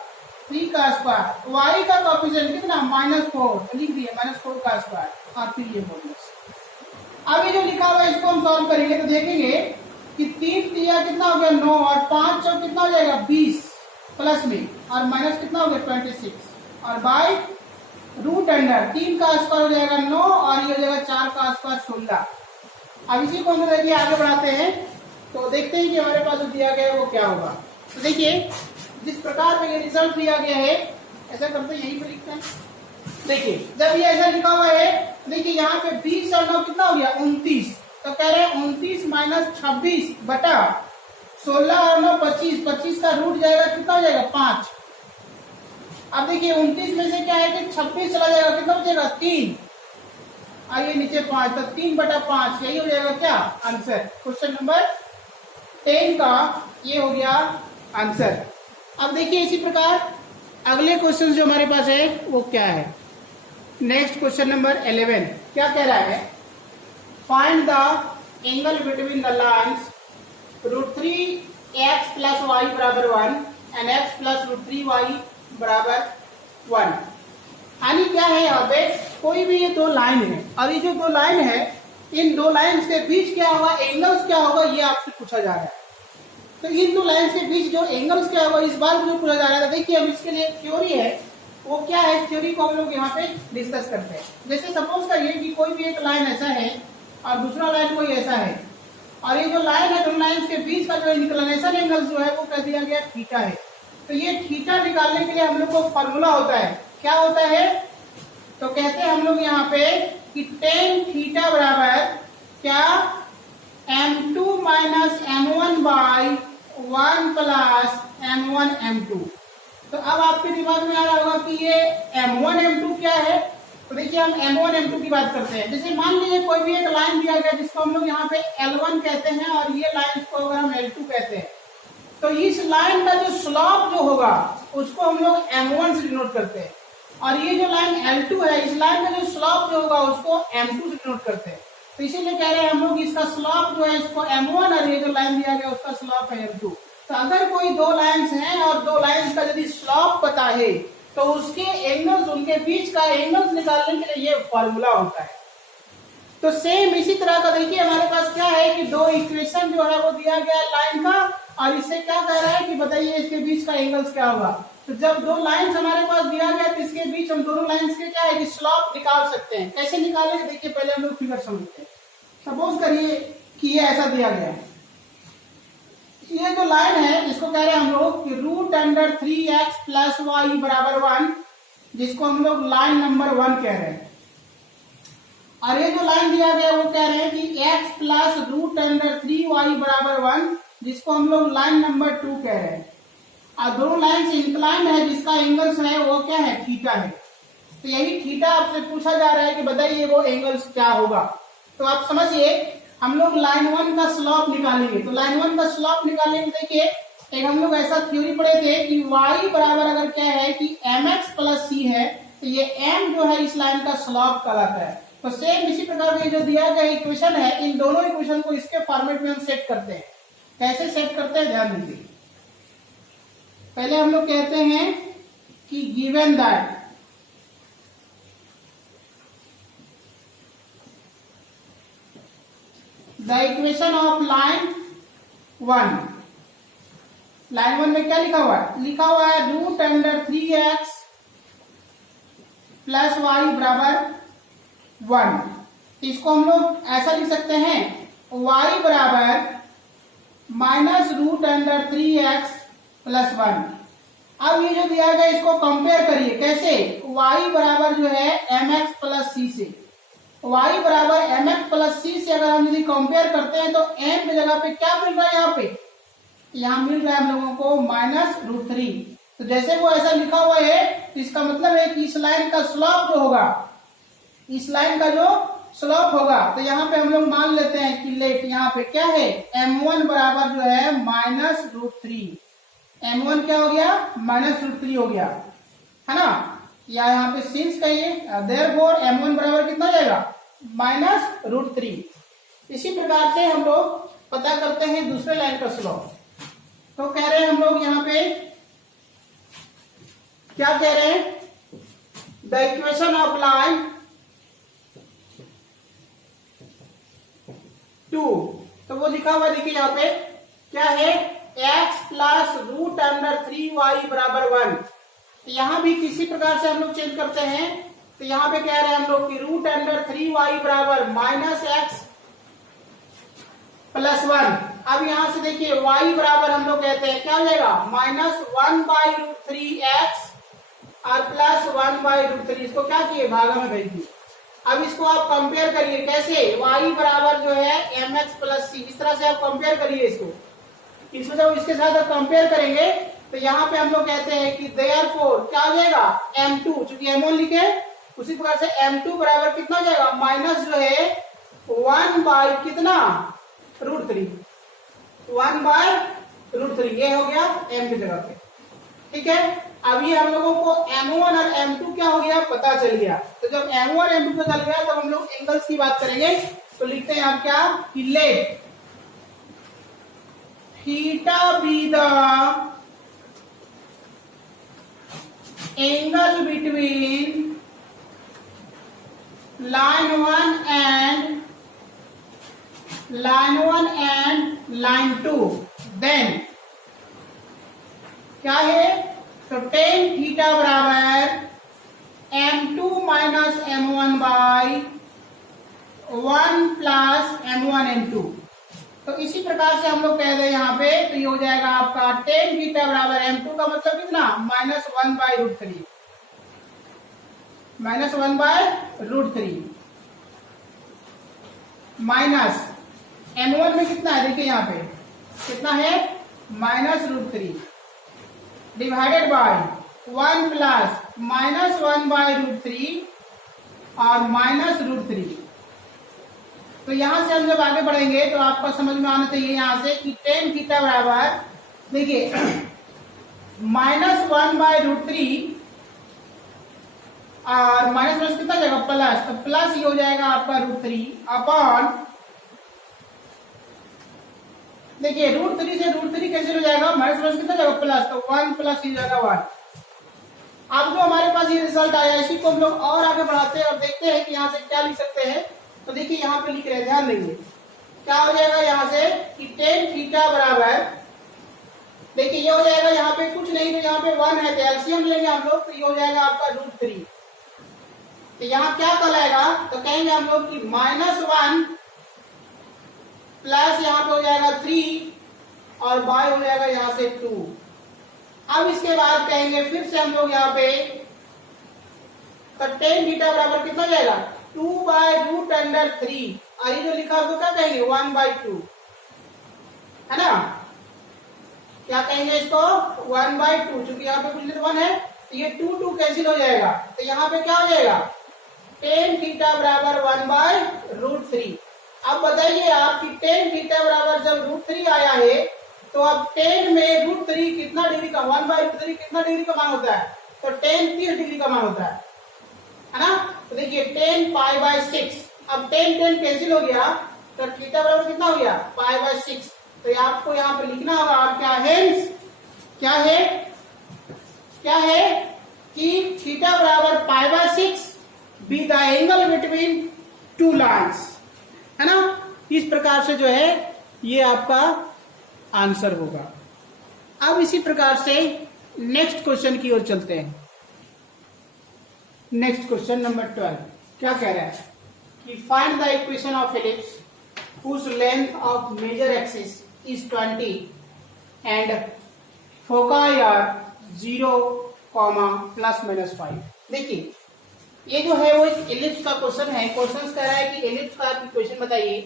3 का स्क्वायर, y का कोफिशिएंट कितना -4, तो लिख दिए -4 का स्क्वायर और फिर ये मॉडुलस। अब ये जो लिखा हुआ है इसको हम सॉल्व करेंगे तो देखेंगे कि 3 तिया कितना हो गया 9 और 5 चौक कितना हो जाएगा 20 प्लस में और माइनस कितना हो गया 26 और बाय रूट अंडर 3 का स्क्वायर हो जाएगा 9 और ये हो जाएगा 4 का स्क्वायर 16। अब इसी को हम देखिए आगे बढ़ाते हैं तो देखते हैं कि हमारे पास जो दिया गया है वो क्या होगा। तो देखिए जिस प्रकार में ये रिजल्ट दिया गया है ऐसा करते हैं, यहीं पे लिखते हैं। देखिए जब ये ऐसा लिखा हुआ है देखिए यहाँ पे 20 और 9 कितना हो गया 29, तो कह रहे हैं 29 - 26 बटा 16 और 9 25, 25 का रूट जाएगा कितना हो जाएगा 5। अब देखिए 29 में से क्या है कि 26 चला जाएगा कितना बचेगा 3 और ये नीचे 5, तो 3 बटा 5 यही हो जाएगा क्या आंसर। क्वेश्चन नंबर 10 का ये हो गया आंसर। अब देखिए इसी प्रकार अगले क्वेश्चन जो हमारे पास है वो क्या है। नेक्स्ट क्वेश्चन नंबर 11 क्या कह रहा है, find the angle between the lines √3x + y बराबर 1 एंड x + √3y बराबर 1। यानी क्या है यहाँ पे कोई भी ये दो लाइन है और ये जो दो लाइन है इन दो लाइन्स के बीच क्या होगा एंगल्स क्या होगा ये आपसे पूछा जा रहा है। तो इन दो लाइन्स के बीच जो एंगल्स क्या होगा इस बार जो पूछा जा रहा है। देखिए अब इसके लिए थ्योरी है वो क्या है, थ्योरी को हम लोग यहाँ पे डिस्कस करते हैं। जैसे सपोज करिए कि कोई भी एक लाइन ऐसा है और दूसरा लाइन कोई ऐसा है और ये जो लाइन है दोनों लाइन्स के बीच का जो इंक्लिनेशन एंगल जो है वो कह दिया गया थीटा है। तो ये थीटा निकालने के लिए हम लोग को फॉर्मूला होता है, क्या होता है तो कहते हैं हम लोग यहाँ पे कि tan थीटा बराबर क्या m2 - m1/1 + m1 m2। तो अब आपके दिमाग में आ रहा होगा कि ये m1 m2 क्या है। तो देखिए हम m1 m2 की बात करते हैं। जैसे मान लीजिए कोई भी एक लाइन दिया गया जिसको हम लोग यहाँ पे L1 कहते हैं और ये लाइन को अगर हम L2 कहते हैं तो इस लाइन का जो स्लॉप जो होगा उसको हम लोग m1 से डिनोट करते हैं और ये जो लाइन L2 है इस लाइन का जो स्लॉप जो होगा उसको m2 से डिनोट करते हैं। तो इसीलिए कह रहे हैं हम लोग इसका स्लॉप जो है इसको m1 और ये जो लाइन दिया गया उसका स्लॉप है m2। तो अगर कोई दो लाइन्स हैं और दो लाइन्स का यदि स्लॉप पता है तो उसके एंगल्स, उनके बीच का एंगल्स निकालने के लिए ये फॉर्मूला होता है। तो सेम इसी तरह का देखिए हमारे पास क्या है कि दो इक्वेशन जो है वो दिया गया लाइन का, और इससे क्या कह रहा है कि बताइए इसके बीच का एंगल्स क्या होगा। तो जब दो लाइंस हमारे पास दिया गया तो इसके बीच हम दोनों लाइंस के क्या है कि स्लॉप निकाल सकते हैं। कैसे निकालेंगे देखिए, पहले हम लोग फिगर समझते हैं। सपोज करिए कि ये ऐसा दिया गया है, ये जो लाइन है इसको कह रहे हैं हम लोग कि √3x प्लस वाई बराबर 1, जिसको हम लोग लाइन नंबर 1 कह रहे हैं। और ये जो लाइन दिया गया वो कह रहे हैं कि x प्लस √3y बराबर 1, जिसको हम लोग लाइन नंबर 2 कह रहे हैं। और दोनों लाइन से इंक्लाइंड है, जिसका एंगल्स है वो क्या है, थीटा है। तो यही थीटा आपसे पूछा जा रहा है कि बताइए वो एंगल्स क्या होगा। तो आप समझिए, हम लोग लाइन 1 का स्लॉप निकालेंगे। तो लाइन 1 का स्लॉप निकालने में देखिए एक हम लोग ऐसा थ्योरी पढ़े थे कि y बराबर अगर क्या है कि mx प्लस c है, तो ये m जो है इस लाइन का स्लॉप कहलाता है। तो सेम इसी प्रकार का जो दिया गया इक्वेशन है, इन दोनों इक्वेशन को इसके फॉर्मेट में हम सेट करते हैं। कैसे सेट करते हैं ध्यान दीजिए। पहले हम लोग कहते हैं कि given that the equation of line 1, line 1 में क्या लिखा हुआ है, लिखा हुआ है √3x प्लस वाई बराबर 1। इसको हम लोग ऐसा लिख सकते हैं, y बराबर माइनस √3x प्लस 1। अब ये जो दिया गया इसको कंपेयर करिए, कैसे, y बराबर जो है mx प्लस c से। y बराबर mx प्लस c से अगर हम यदि कंपेयर करते हैं तो m की जगह पे क्या मिल रहा है, यहाँ मिल रहा है हम लोगों को -√3। तो जैसे वो ऐसा लिखा हुआ है तो इसका मतलब है कि इस लाइन का स्लोप जो होगा, इस लाइन का जो स्लोप होगा, तो यहाँ पे हम लोग मान लेते हैं कि लेट यहाँ पे क्या है, m1 बराबर जो है -√3। m1 क्या हो गया, -√3 हो गया, है ना, या यहाँ पे सिंस कहिए, देयरफॉर m1 बराबर कितना जाएगा, -√3। इसी प्रकार से हम लोग पता करते हैं दूसरे लाइन का स्लोप। तो कह रहे हैं हम लोग यहाँ पे क्या कह रहे हैं, द इक्वेशन ऑफ लाइन 2, तो वो लिखा हुआ देखिए यहाँ पे क्या है, x प्लस √3y बराबर 1। यहां भी किसी प्रकार से हम लोग चेंज करते हैं। तो यहाँ पे कह रहे हैं हम लोग कि √3y बराबर -x प्लस 1। अब यहां से देखिए y बराबर हम लोग कहते हैं क्या हो जाएगा, -1/√3x और +1/√3। इसको क्या किए, भागा में भेज दिए। अब इसको आप कंपेयर करिए, कैसे, y बराबर जो है mx प्लस c, इस तरह से आप कंपेयर करिए इसको जब इसके साथ आप कंपेयर करेंगे तो यहाँ पे हम लोग कहते हैं कि देयरफॉर क्या हो जाएगा, m2, चूंकि m1 लिखे उसी प्रकार से m2 बराबर कितना हो जाएगा, माइनस जो है 1 कितना, √3, 1/√3। ये हो गया m की जगह पे, ठीक है। अभी हम लोगों को m1 और m2 क्या हो गया पता चल गया। तो जब m1 और m2 पता चल गया तब हम लोग एंगल्स की बात करेंगे। तो लिखते हैं आप क्या, कि let theta be the angle between line 1 and line 2, then क्या है, तो tan थीटा बराबर m2 minus m1 by 1 plus m1 m2। तो इसी प्रकार से हम लोग कह दें यहाँ पे, तो ये हो जाएगा आपका tan थीटा बराबर m2 का मतलब कितना, -1/√3, -1/√3 माइनस m1 में कितना है, देखिए यहाँ पे कितना है, -√3 डिवाइडेड बाय 1 प्लस -1/√3 और -√3। तो यहां से हम जब आगे बढ़ेंगे तो आपको समझ में आना चाहिए यहाँ से कि tan थीटा बराबर, देखिए -1/√3 और माइनस कितना जाएगा, प्लस, तो प्लस ये हो जाएगा आपका √3 अपॉन, देखिए √3 से √3 कैंसिल हो जाएगा, माइनस कितना जाएगा, प्लस, तो 1 प्लस हो जाएगा 1 अब जो हमारे पास ये रिजल्ट आया इसी को हम लोग और आगे बढ़ाते हैं और देखते हैं कि यहाँ से क्या लिख सकते हैं। तो देखिए यहाँ पे लिख रहे हैं, ध्यान देंगे क्या हो जाएगा यहाँ से कि टेन थीटा बराबर, देखिए ये हो जाएगा यहाँ पे कुछ नहीं तो यहाँ पे 1 है, तो एलसीएम लेंगे हम लोग, तो ये हो जाएगा आपका √3। तो यहाँ क्या कहलाएगा, तो कहेंगे हम लोग कि -1 प्लस यहाँ पे हो जाएगा 3 और बाय हो जाएगा यहाँ से 2। अब इसके बाद कहेंगे फिर से हम लोग यहाँ पे, तो टेन थीटा बराबर कितना जाएगा 2/√3 और ये जो लिखा उसको क्या कहेंगे 1/2, है ना। क्या कहेंगे इसको 1/2, क्योंकि यहाँ पे कुछ 1 है तो ये 2 कैंसिल हो जाएगा, तो यहाँ पे क्या हो जाएगा टेन थीटा बराबर 1/√3। अब बताइए आप कि टेन थीटा बराबर जब √3 आया है तो अब 10 में √3 कितना डिग्री का, 1/√3 कितना डिग्री का मान होता है, तो 10 30 डिग्री का मान होता है ना। तो देखिए 10 π/6, अब 10 कैंसिल हो गया तो थीटा बराबर कितना हो गया π/6। तो आपको यहाँ पे लिखना होगा आप क्या है, क्या है कि थीटा बराबर π/6 be the angle between two lines, है ना। इस प्रकार से जो है ये आपका आंसर होगा। अब इसी प्रकार से नेक्स्ट क्वेश्चन की ओर चलते हैं। नेक्स्ट क्वेश्चन नंबर 12 क्या कह रहा है कि find the equation of ellipse whose length of major axis is 20 and foci are 0, ±5। देखिए ये जो है वो एक एलिप्स का क्वेश्चन है। क्वेश्चन कह रहा है कि एलिप्स का इक्वेशन बताइए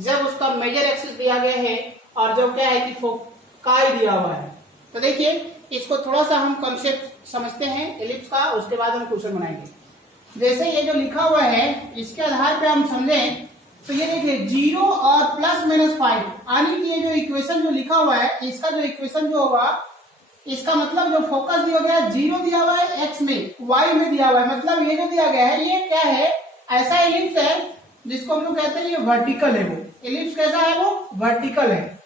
जब उसका मेजर एक्सिस दिया गया है और जब क्या है कि फोकाई दिया हुआ है। तो देखिए इसको थोड़ा सा हम कॉन्सेप्ट समझते हैं एलिप्स का, उसके बाद हम क्वेश्चन बनाएंगे। जैसे ये जो लिखा हुआ है इसके आधार पे हम समझें तो ये देखिए 0 और ±5 यानी कि ये जो इक्वेशन जो लिखा हुआ है इसका जो इक्वेशन जो होगा इसका मतलब जो फोकस दिया गया है 0 दिया हुआ है एक्स में, वाई में दिया हुआ है, मतलब ये जो दिया गया है ये क्या है, ऐसा एलिप्स है जिसको हम लोग कहते हैं ये वर्टिकल है। वो एलिप्स कैसा है, वो वर्टिकल है।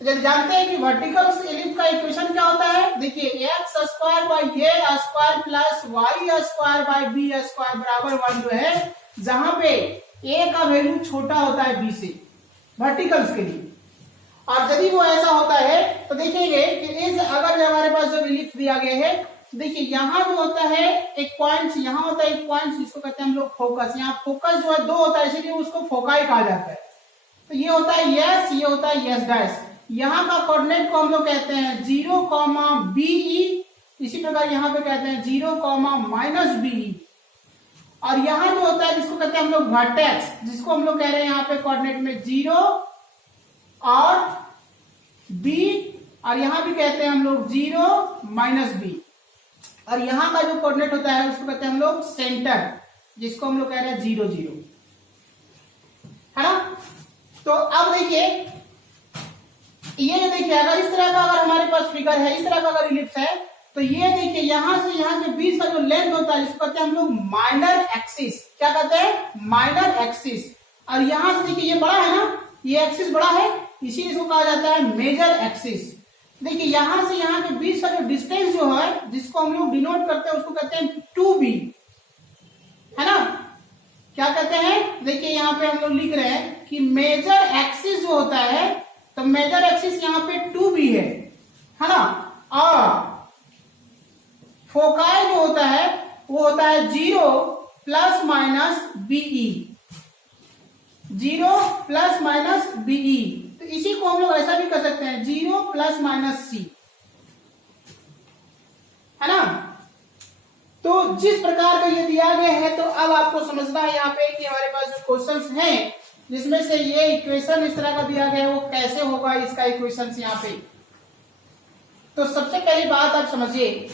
जब जानते हैं कि वर्टिकल एलिप्स का इक्वेशन क्या होता है, देखिए x² / a² plus y² / b² बराबर 1 जो है, जहां पे a का वैल्यू छोटा होता है b से, वर्टिकल्स के लिए। और यदि वो ऐसा होता है तो देखेंगे कि इस अगर हमारे पास जो एलिप्स दिया गया है, देखिए यहाँ जो होता है एक पॉइंट, यहाँ होता है एक पॉइंट जिसको कहते हैं हम लोग फोकस। यहाँ फोकस जो है 2 होता है इसलिए उसको फोकाई कहा जाता है। तो ये होता है यस, ये होता है यस डैश। यहाँ का कोऑर्डिनेट को हम लोग कहते हैं 0, BE। इसी प्रकार यहाँ पे कहते हैं 0, -BE। और यहाँ जो होता है जिसको कहते हैं हम लोग वर्टेक्स, जिसको हम लोग कह रहे हैं यहाँ पे कोऑर्डिनेट में 0 और B, और यहाँ भी कहते हैं हम लोग 0, -B। और यहाँ का जो कोऑर्डिनेट होता है उसको कहते हैं हम लोग सेंटर, जिसको हम लोग कह रहे हैं 0, 0, है ना। तो अब देखिए ये जो देखिए अगर इस तरह का अगर हमारे पास फिगर है, इस तरह का अगर इलिप्स है, तो ये देखिए यहां से यहां के बीच का जो लेंथ होता है इसको कहते हैं हम लोग माइनर एक्सिस। क्या कहते हैं, माइनर एक्सिस। और यहां से देखिए ये बड़ा है ना, ये एक्सिस बड़ा है, इसीलिए इसको कहा जाता है मेजर एक्सिस। देखिए यहां से यहां के बीच का जो डिस्टेंस जो है जिसको हम लोग डिनोट करते हैं उसको कहते हैं 2b, है ना। क्या कहते हैं, देखिए यहाँ पे हम लोग लिख रहे हैं कि मेजर एक्सिस जो होता है, तो मेजर एक्सिस यहाँ पे 2b है ना। और फोकाई जो होता है वो होता है 0 ± BE, 0 ± BE। तो इसी को हम लोग ऐसा भी कर सकते हैं 0 ± C, है ना। तो जिस प्रकार का ये दिया गया है, तो अब आपको समझना है यहाँ पे कि हमारे पास जो क्वेश्चंस हैं जिसमें से ये इक्वेशन इस तरह का दिया गया है वो कैसे होगा इसका इक्वेशन यहाँ पे। तो सबसे पहली बात आप समझिए,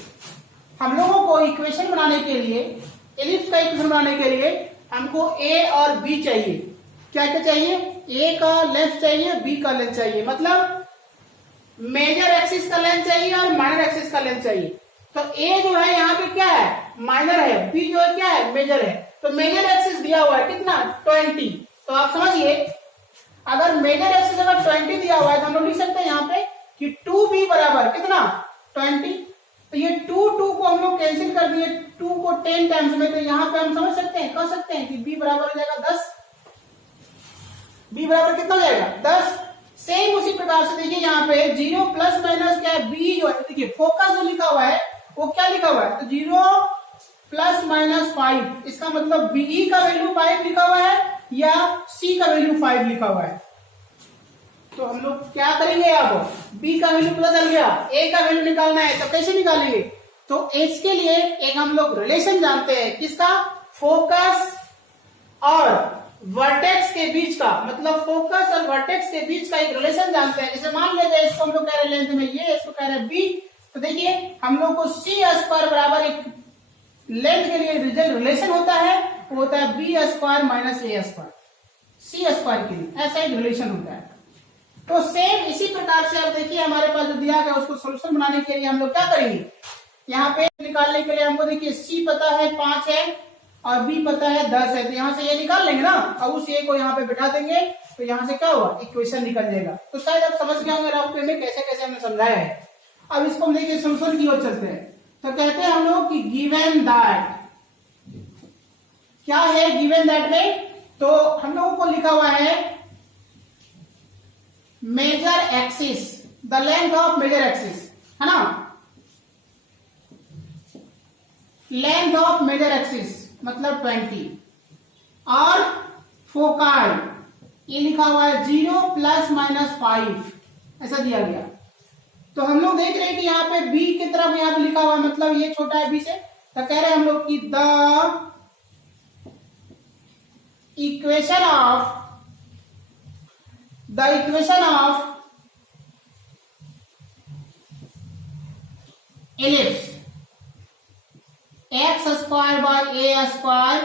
हम लोगों को इक्वेशन बनाने के लिए, एलिप्स का इक्वेशन बनाने के लिए हमको a और b चाहिए। क्या क्या चाहिए, a का लेंथ चाहिए, b का लेंथ चाहिए, मतलब मेजर एक्सिस का लेंथ चाहिए और माइनर एक्सिस का लेंथ चाहिए। तो a जो है यहाँ पे क्या है, माइनर है, b जो है क्या है, मेजर है। तो मेजर एक्सिस दिया हुआ है कितना, 20। तो आप समझिए अगर मेजर एक्सिस अगर 20 दिया हुआ है तो हम लोग लिख सकते हैं यहाँ पे कि 2b बराबर कितना, 20। तो ये 2 को हम लोग कैंसिल कर दिए, 2 को 10 टाइम्स में, तो यहाँ पे हम समझ सकते हैं, कह सकते हैं कि b बराबर हो जाएगा 10। b बराबर कितना हो जाएगा 10। सेम उसी प्रकार से देखिए यहाँ पे 0 प्लस माइनस क्या है, b जो है, देखिए फोकस जो लिखा हुआ है वो क्या लिखा हुआ है, तो 0 प्लस माइनस 5, इसका मतलब बी का वैल्यू 5 लिखा हुआ है या सी का वैल्यू 5 लिखा हुआ है। तो हम लोग क्या करेंगे, अब b का वैल्यू पता चल गया, a का वैल्यू निकालना है, तो कैसे निकालेंगे, तो इसके लिए एक हम लोग रिलेशन जानते हैं, किसका, फोकस और वर्टेक्स के बीच का, मतलब फोकस और वर्टेक्स के बीच का एक रिलेशन जानते हैं। जैसे मान लीजिए इसको हम लोग कह रहे हैं लेंथ में ये, इसको कह रहे हैं b, तो देखिए हम लोग को सी स्क्वायर बराबर एक लेंथ के लिए रिलेशन होता है, वो होता है बी स्क्वायर माइनस ए स्क्वायर, सी स्क्वायर के लिए ऐसा एक रिलेशन होता है। तो सेम इसी प्रकार से अब देखिए हमारे पास जो दिया गया उसको सोल्यूशन बनाने के लिए हम लोग क्या करेंगे, यहाँ पे निकालने के लिए हमको देखिए सी पता है 5 है और बी पता है 10 है, तो यहाँ से ये निकाल लेंगे ना, और उस ए को यहाँ पे बिठा देंगे, तो यहाँ से क्या होगा, इक्वेशन निकल जाएगा। तो शायद आप समझ गए होंगे राउंड में कैसे कैसे हमने समझाया है। अब इसको हम देखिए सोल्यूशन की ओर चलते हैं। तो कहते हैं हम लोग कि गिवन दैट, क्या है गिवन दैट में, तो हम लोगों को लिखा हुआ है major axis, the length of major axis, है ना, लेंथ ऑफ मेजर एक्सिस मतलब 20, और फोकाई ये लिखा हुआ है 0 प्लस माइनस 5, ऐसा दिया गया। तो हम लोग देख रहे हैं कि यहाँ पे b की तरफ यहाँ पे लिखा हुआ है, मतलब ये छोटा है b से, तो कह रहे हैं हम लोग कि the equation of ellipse x square by A square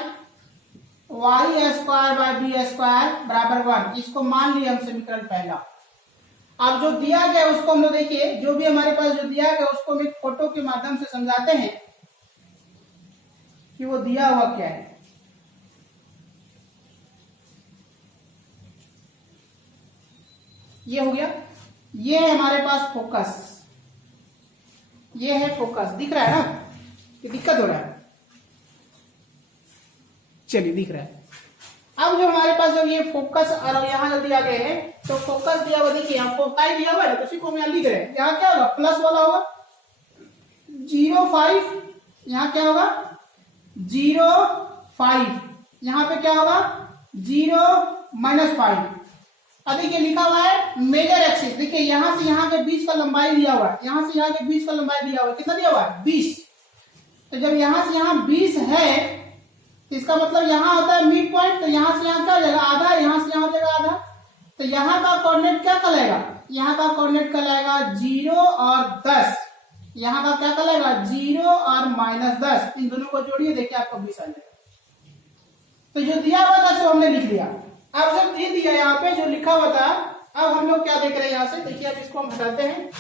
Y square by B square बराबर 1, इसको मान लिया हम समीकरण पहला। अब जो दिया गया उसको हम लोग देखिए, जो भी हमारे पास जो दिया गया उसको हम एक फोटो के माध्यम से समझाते हैं कि वो दिया हुआ क्या है। ये हो गया, ये है हमारे पास फोकस, ये है फोकस, दिख रहा है ना, ये दिक्कत हो रहा है, चलिए दिख रहा है। अब जो हमारे पास जो ये फोकस और यहाँ जो दिया गया है, तो फोकस दिया हुआ देखिए यहाँ फोकाई दिया हुआ है, तो उसी को हम यहाँ लिख रहे हैं। यहाँ क्या होगा, प्लस वाला होगा 0.5, यहाँ क्या होगा 0.5, यहाँ पे क्या होगा 0-5। अब देखिए लिखा हुआ है मेजर एक्सिस, देखिए यहाँ से यहाँ के बीच का लंबाई दिया हुआ है, यहाँ से यहाँ के बीच का लंबाई दिया हुआ है, कितना दिया हुआ है 20। तो जब यहाँ से यहाँ 20 है, इसका मतलब यहाँ होता है मिड पॉइंट, तो यहाँ से यहाँ क्या हो जाएगा आधा, यहाँ से यहाँ हो जाएगा आधा, तो यहाँ का कोऑर्डिनेट क्या कहलाएगा, यहाँ का कोऑर्डिनेट कहलाएगा 0 और 10, यहाँ का क्या कहलाएगा 0 और -10, इन दोनों को जोड़िए, देखिए आपको 20 आ जाएगा। तो जो दिया हुआ था सो हमने लिख दिया। अब जब दे दिया यहाँ पे जो लिखा हुआ था, अब हम लोग क्या देख रहे हैं यहाँ से, देखिए अब इसको हम हटाते हैं,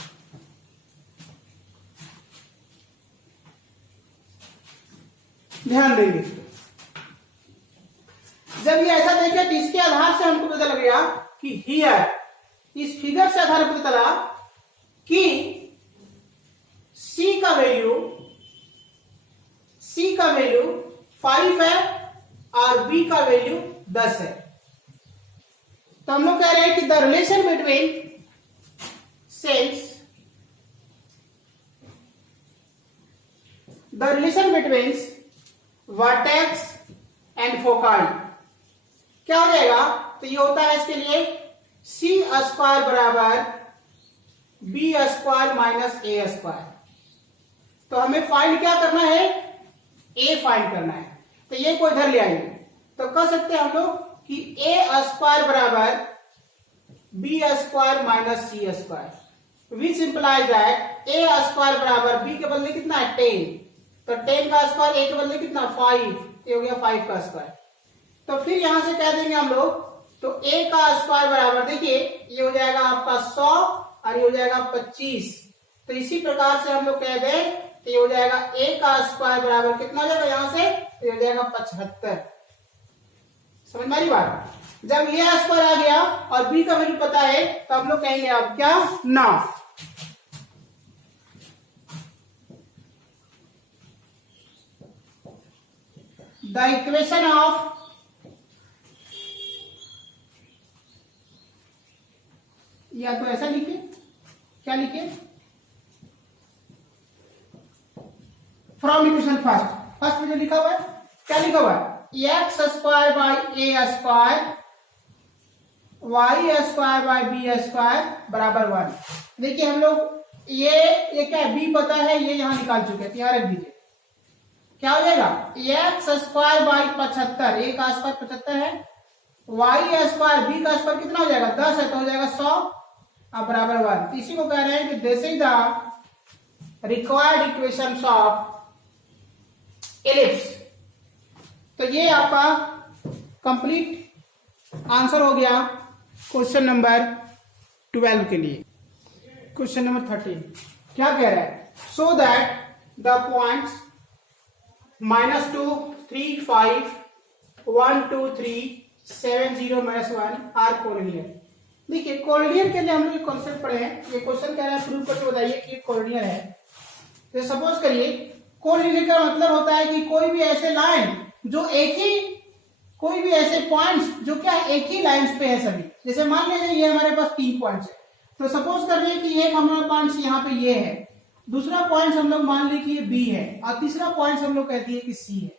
ध्यान देंगे। जब ये ऐसा देखे तो इसके आधार से हमको पता लग गया कि हियर, इस फिगर से आधार पता चला कि C का वैल्यू 5 है और B का वैल्यू 10 है। तो हम लोग कह रहे हैं कि the relation between vertex and foci क्या हो जाएगा, तो ये होता है इसके लिए सी स्क्वायर बराबर बी स्क्वायर माइनस ए स्क्वायर। तो हमें फाइंड क्या करना है, ए फाइंड करना है, तो ये को इधर ले आएंगे, तो कह सकते हैं हम लोग कि ए स्क्वायर बराबर B square minus C square, which implies that A square बराबर बी के बदले कितना है 10, तो 10 का स्क्वायर ए के बदले कितना 5, ये हो गया 5 का स्क्वायर। तो फिर यहां से कह देंगे हम लोग, तो a का स्क्वायर बराबर देखिए ये हो जाएगा आपका 100 और ये हो जाएगा 25। तो इसी प्रकार से हम लोग कह दें तो ये हो जाएगा a का स्क्वायर बराबर कितना हो जाएगा यहां से, तो ये हो जाएगा 75। समझ में आई बात। जब ये स्क्वायर आ गया और b का वैल्यू पता है, तो हम लोग कहेंगे अब क्या, ना द इक्वेशन ऑफ या तो ऐसा लिखे, क्या लिखे, फ्रॉम इक्वेशन फर्स्ट में जो लिखा हुआ है, क्या लिखा हुआ है, X square by A square Y square by B square बराबर 1। देखिए हम लोग ये क्या है, बी पता है, ये यहां निकाल चुके हैं, यहाँ रख दीजिए। क्या हो जाएगा, एक्स स्क्वायर बाई 75, ए का स्क्वायर 75 है, वाई स्क्वायर बी का स्क्वायर कितना हो जाएगा 10 है, तो हो जाएगा 100 अब बराबर 1। इसी को कह रहे हैं कि this is the required equations of ellipse. तो ये आपका कंप्लीट आंसर हो गया क्वेश्चन नंबर 12 के लिए। क्वेश्चन नंबर 13 क्या कह रहा है, so that the points -2 3 5 1 2 3 7 0 -1 are collinear. देखिए कोलिनियर के लिए हम लोग कॉन्सेप्ट पढ़े हैं। ये क्वेश्चन कह रहा है प्रूव करके बताइए कि कोलिनियर है। तो सपोज करिए कोलिनियर का मतलब होता है कि कोई भी ऐसे लाइन जो एक ही, कोई भी ऐसे पॉइंट्स जो क्या एक ही लाइंस पे है सभी। जैसे मान लीजिए ये हमारे पास 3 पॉइंट्स है, तो सपोज कर रहे कि एक हमारा पॉइंट यहाँ पे ये है, दूसरा पॉइंट हम लोग मान ली कि ये बी है, और तीसरा पॉइंट हम लोग कहते हैं कि सी है।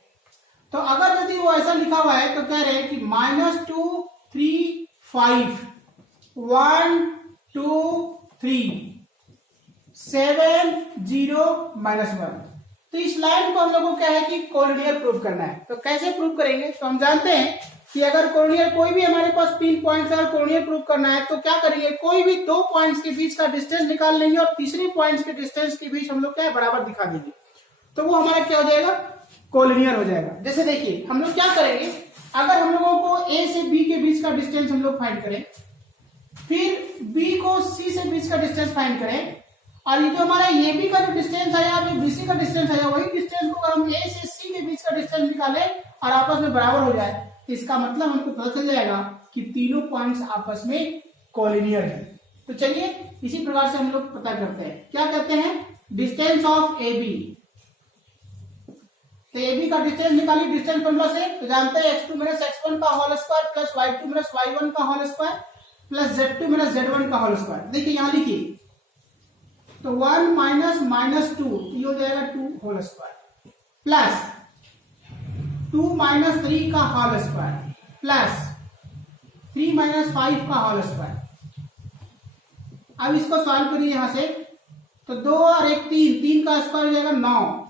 तो अगर यदि वो ऐसा लिखा हुआ है तो कह रहे हैं कि -2 3 5 1 2 3 7 0 -1। तो इस लाइन को हम लोगों को क्या है कि कोलिनियर प्रूव करना है। तो कैसे प्रूव करेंगे, तो हम जानते हैं कि अगर कोलिनियर कोई भी हमारे पास 3 पॉइंट्स है और कोलिनियर प्रूव करना है तो क्या करेंगे, कोई भी 2 पॉइंट्स के बीच का डिस्टेंस निकाल लेंगे और तीसरे पॉइंट्स के डिस्टेंस के बीच हम लोग क्या है बराबर दिखा देंगे, तो वो हमारा क्या हो जाएगा, कोलिनियर हो जाएगा। जैसे देखिए हम लोग क्या करेंगे, अगर हम लोगों को ए से बी के बीच का डिस्टेंस हम लोग फाइंड करें, फिर बी को सी से बीच का डिस्टेंस फाइंड करें, और ये जो हमारा ए बी का जो डिस्टेंस आया और बीसी का डिस्टेंस आया, वही डिस्टेंस को हम ए से सी के बीच का डिस्टेंस निकालें और आपस में बराबर हो जाए, तो इसका मतलब हमको पता चल जाएगा कि तीनों पॉइंट्स आपस में कोलिनियर है। तो चलिए इसी प्रकार से हम लोग पता करते हैं। क्या कहते हैं, डिस्टेंस ऑफ ए बी। तो ए बी का डिस्टेंस निकालिए डिस्टेंस फॉर्मूला से, तो जानते हैं x2 - x1 का whole square plus y2 - y1 का whole square plus z2 - z1 का होल स्क्वायर। देखिए यहां लिखिए, तो 1 - -2 ये हो जाएगा 2 होल स्क्वायर प्लस 2 - 3 का होल स्क्वायर प्लस 3 - 5 का होल स्क्वायर। अब इसको सॉल्व करिए यहां से, तो 2 और 1 3, 3 का स्क्वायर हो जाएगा 9।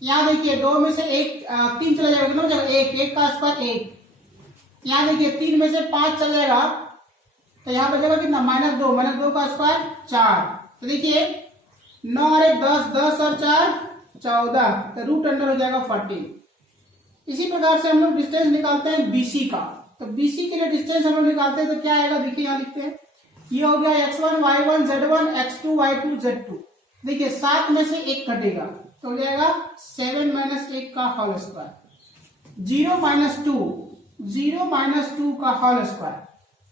यहाँ देखिए 2 में से 1 3 चला जाएगा, कितना हो जाएगा 1, 1 का स्क्वायर 1। यहाँ देखिए 3 में से 5 चला जाएगा, तो यहाँ बचेगा कितना -2 का स्क्वायर 4। तो देखिए 9 और 1 10, 10 और 4 14, तो रूट अंडर हो जाएगा 14। इसी प्रकार से हम लोग डिस्टेंस निकालते हैं बीसी का। तो बीसी के लिए डिस्टेंस हम लोग निकालते हैं तो क्या आएगा, देखिए यहाँ लिखते हैं, ये हो गया x1 y1 z1 x2 y2 z2। देखिए 7 में से 1 कटेगा तो हो जाएगा 7 - 1 का होल स्क्वायर, 0 - 2 का होल स्क्वायर,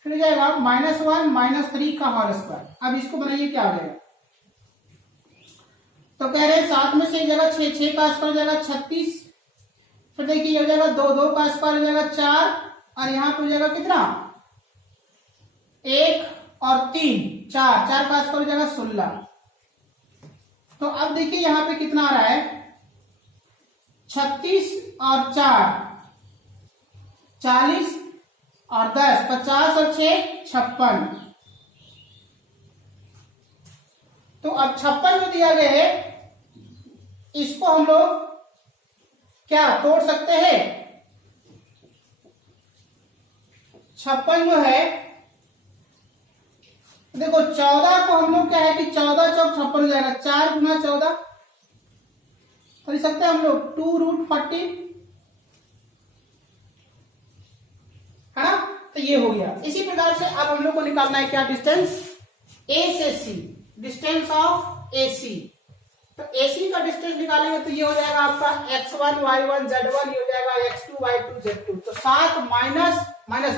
फिर हो जाएगा -1 - 3 का होल स्क्वायर। अब इसको बनाइए क्या हो जाएगा, तो कह रहे हैं 7 में से एक जगह 6, 6 का स्क्वायर हो जाएगा 36। फिर देखिए हो जाएगा 2, 2 का स्क्वायर हो जाएगा 4, और यहाँ पे हो जाएगा कितना 1 और 3 4, 4 का स्क्वायर हो जाएगा 16। तो अब देखिए यहाँ पे कितना आ रहा है, 36 और 4 40 और 10 50 और 6 56। तो अब 56 जो दिया गया है इसको हम लोग क्या तोड़ सकते हैं। 56 जो है देखो 14 को हम लोग क्या है कि 14 चौक 56 हो जाएगा, 4 गुना 14 कर सकते हैं हम लोग 2√14 है ना। तो ये हो गया। इसी प्रकार से अब हम लोग को निकालना है क्या, डिस्टेंस ए से सी, डिस्टेंस ऑफ ए सी। तो AC का डिस्टेंस निकालेंगे तो ये हो जाएगा आपका x1 y1 z1, ये हो जाएगा x2 y2 z2। तो 7 -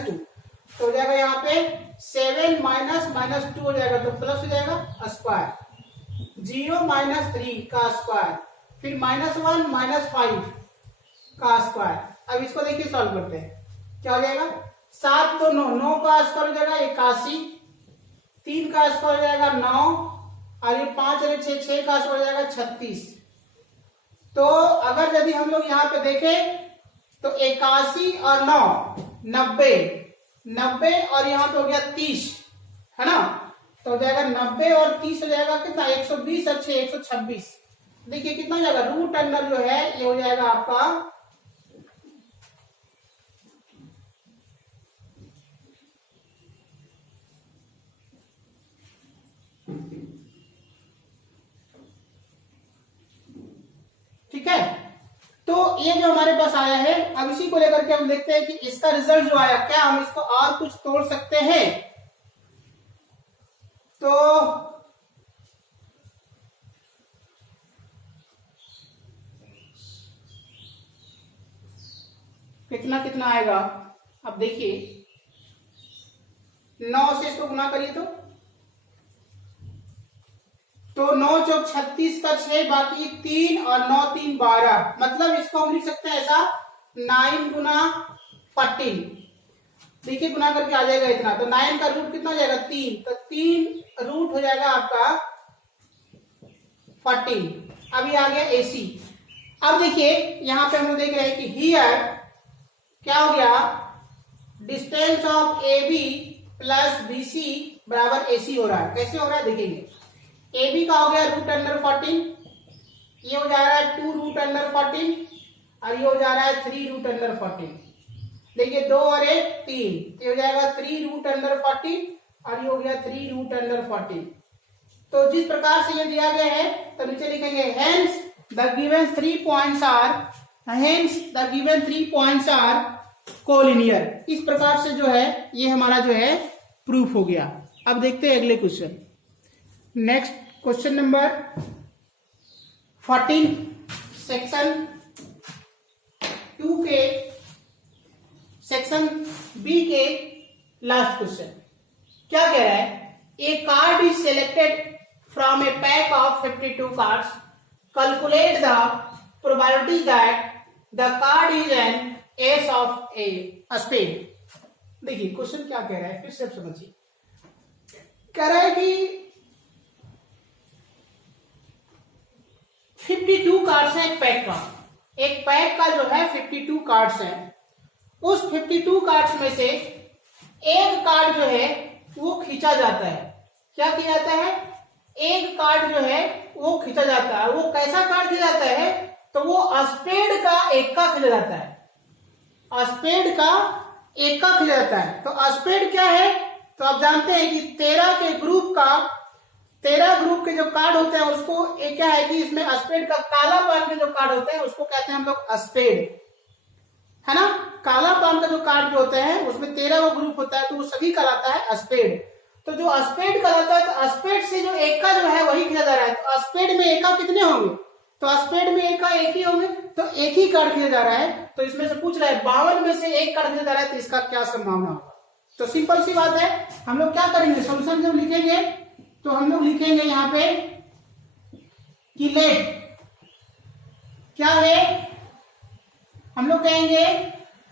2 तो हो जाएगा यहाँ पे 7 - -2 हो जाएगा, तो प्लस हो जाएगा स्क्वायर 0 - 3 का स्क्वायर, फिर -1 - 5 का स्क्वायर, अब इसको देखिए सॉल्व करते हैं, क्या हो जाएगा, 7 तो 9, 9 का स्क्वायर हो जाएगा 81, 3 का स्क्वायर हो जाएगा 9, और ये 5 और 6, 6 का स्क्वायर हो जाएगा 36। तो अगर यदि हम लोग यहाँ पे देखें तो 81 और 9 90, 90 और यहाँ पे हो गया 30, है ना, तो हो जाएगा 90 और 30 हो जाएगा कितना, 120 और 6 126। देखिए कितना हो जाएगा, रूट अंडर जो है ये हो जाएगा आपका ठीक है। तो ये जो हमारे पास आया है, अब इसी को लेकर के हम देखते हैं कि इसका रिजल्ट जो आया, क्या हम इसको और कुछ तोड़ सकते हैं। तो कितना कितना आएगा, अब देखिए 9 से इसको गुना करिए तो 9 चौक 36 का 6, बाकी 3 और 9 3 12, मतलब इसको हम लिख सकते हैं ऐसा 9 गुना 14। देखिए गुना करके आ जाएगा इतना, तो 9 का रूट कितना हो जाएगा 3, तो 3 रूट हो जाएगा आपका 14। अभी आ गया AC। अब देखिए यहां पे हम लोग देख रहे हैं कि हियर क्या हो गया, distance of AB plus BC बराबर AC हो रहा है। कैसे हो रहा है देखेंगे, AB का हो गया रूट अंडर 14, ये हो जा रहा है 2 रूट अंडर 14, और ये हो जा रहा है 3 रूट अंडर 14। देखिए 2 और 1 3, ये हो जाएगा 3 रूट अंडर 14, और ये हो गया 3 रूट अंडर 14। तो जिस प्रकार से ये दिया गया है तो नीचे लिखेंगे hence the given 3 points are collinear. इस प्रकार से जो है ये हमारा जो है प्रूफ हो गया। अब देखते हैं अगले question. Next question number 14 section 2 के सेक्शन बी के लास्ट क्वेश्चन क्या कह रहा है, a card is selected from a pack of 52 cards, calculate the probability that the card is an ace of a spade. देखिए क्वेश्चन क्या कह रहा है, फिर से समझिए। कह रहा है कि 52 कार्ड्स है एक पैक का जो है 52 कार्ड्स है। उस 52 कार्ड्स में से एक कार्ड जो है वो खींचा जाता है। क्या किया जाता है, एक कार्ड जो है वो खींचा जाता है। वो कैसा कार्ड खींचा जाता है, तो वो स्पेड का एक्का खींचा जाता है। स्पेड का एक्का खींचा जाता है। तो स्पेड क्या है, तो आप जानते हैं कि 13 ग्रुप के जो कार्ड होते हैं उसको क्या है कि इसमें स्पेड का काला पान के जो कार्ड होते हैं उसको कहते हैं हम लोग स्पेड, है ना। काला पान का जो कार्ड जो होते हैं उसमें 13 ग्रुप होता है, तो वो सभी कहलाता है स्पेड। तो जो स्पेड कहलाता है, तो स्पेड से जो एक्का जो है वही खींचा जा रहा है। तो स्पेड में एक्का कितने होंगे, तो स्पेड में एक्का एक ही होंगे, तो एक ही कार्ड खींचा जा रहा है। तो इसमें से पूछ रहा है 52 में से एक कार्ड खींचा जा रहा है, तो इसका क्या संभावना होगा। तो सिंपल सी बात है, हम लोग क्या करेंगे, सोल्यूशन जब लिखेंगे तो हम लोग लिखेंगे यहाँ पे कि लेट क्या है, हम लोग कहेंगे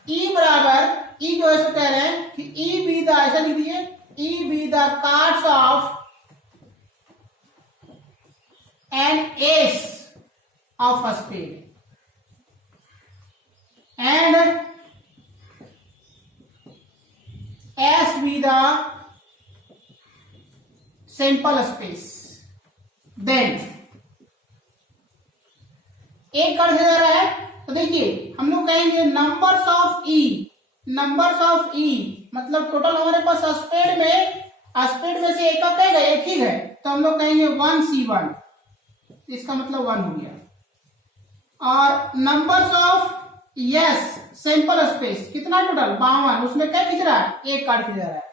ई बराबर, ई जो ऐसे कह रहे हैं कि ई बी द, ऐसा लिख दिए, E be the cards of an ace of spade and S be the sample space. Then एक कार्ड जा रहा है, तो देखिए हम लोग कहेंगे नंबर्स ऑफ ई मतलब टोटल हमारे पास स्पेड में से एक का एक ही है, तो हम लोग कहेंगे 1C1, इसका मतलब 1 हो गया। और numbers of yes sample space कितना टोटल 52, उसमें क्या खींच रहा है, एक कार्ड खींच रहा है।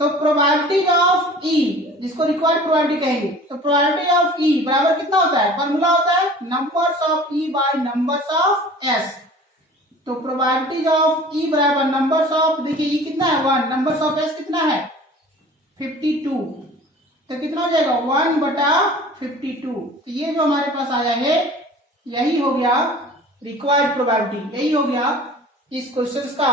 तो प्रोबेबिलिटी ऑफ ई, जिसको रिक्वायर्ड प्रोबेबिलिटी कहेंगे, तो प्रोबेबिलिटी ऑफ ई बराबर कितना होता है, फॉर्मूला होता है numbers of E by numbers of S. तो प्रोबेबिलिटी ऑफ ई बराबर नंबर्स ऑफ, देखिए ई कितना है 1, नंबर्स ऑफ एस कितना है 52, तो कितना हो जाएगा 1/52। तो ये जो हमारे पास आया है यही हो गया रिक्वायर्ड प्रोबेबिलिटी, यही हो गया इस क्वेश्चन का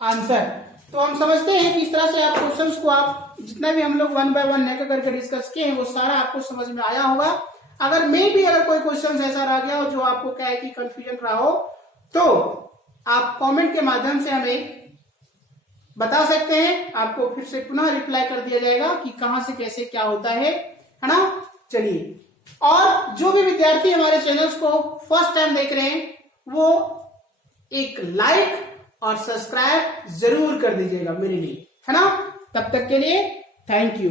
आंसर। तो हम समझते हैं कि इस तरह से आप क्वेश्चंस को आप जितना भी हम लोग 1 बाय 1 लेकर करके डिस्कस किए हैं वो सारा आपको समझ में आया होगा। अगर अगर कोई क्वेश्चन ऐसा रह गया हो जो आपको क्या है कि कंफ्यूजन रहा हो तो आप कमेंट के माध्यम से हमें बता सकते हैं, आपको फिर से पुनः रिप्लाई कर दिया जाएगा कि कहां से कैसे क्या होता है ना। चलिए, और जो भी विद्यार्थी हमारे चैनल्स को फर्स्ट टाइम देख रहे हैं वो एक लाइक और सब्सक्राइब जरूर कर दीजिएगा मेरे लिए, है ना। तब तक के लिए थैंक यू।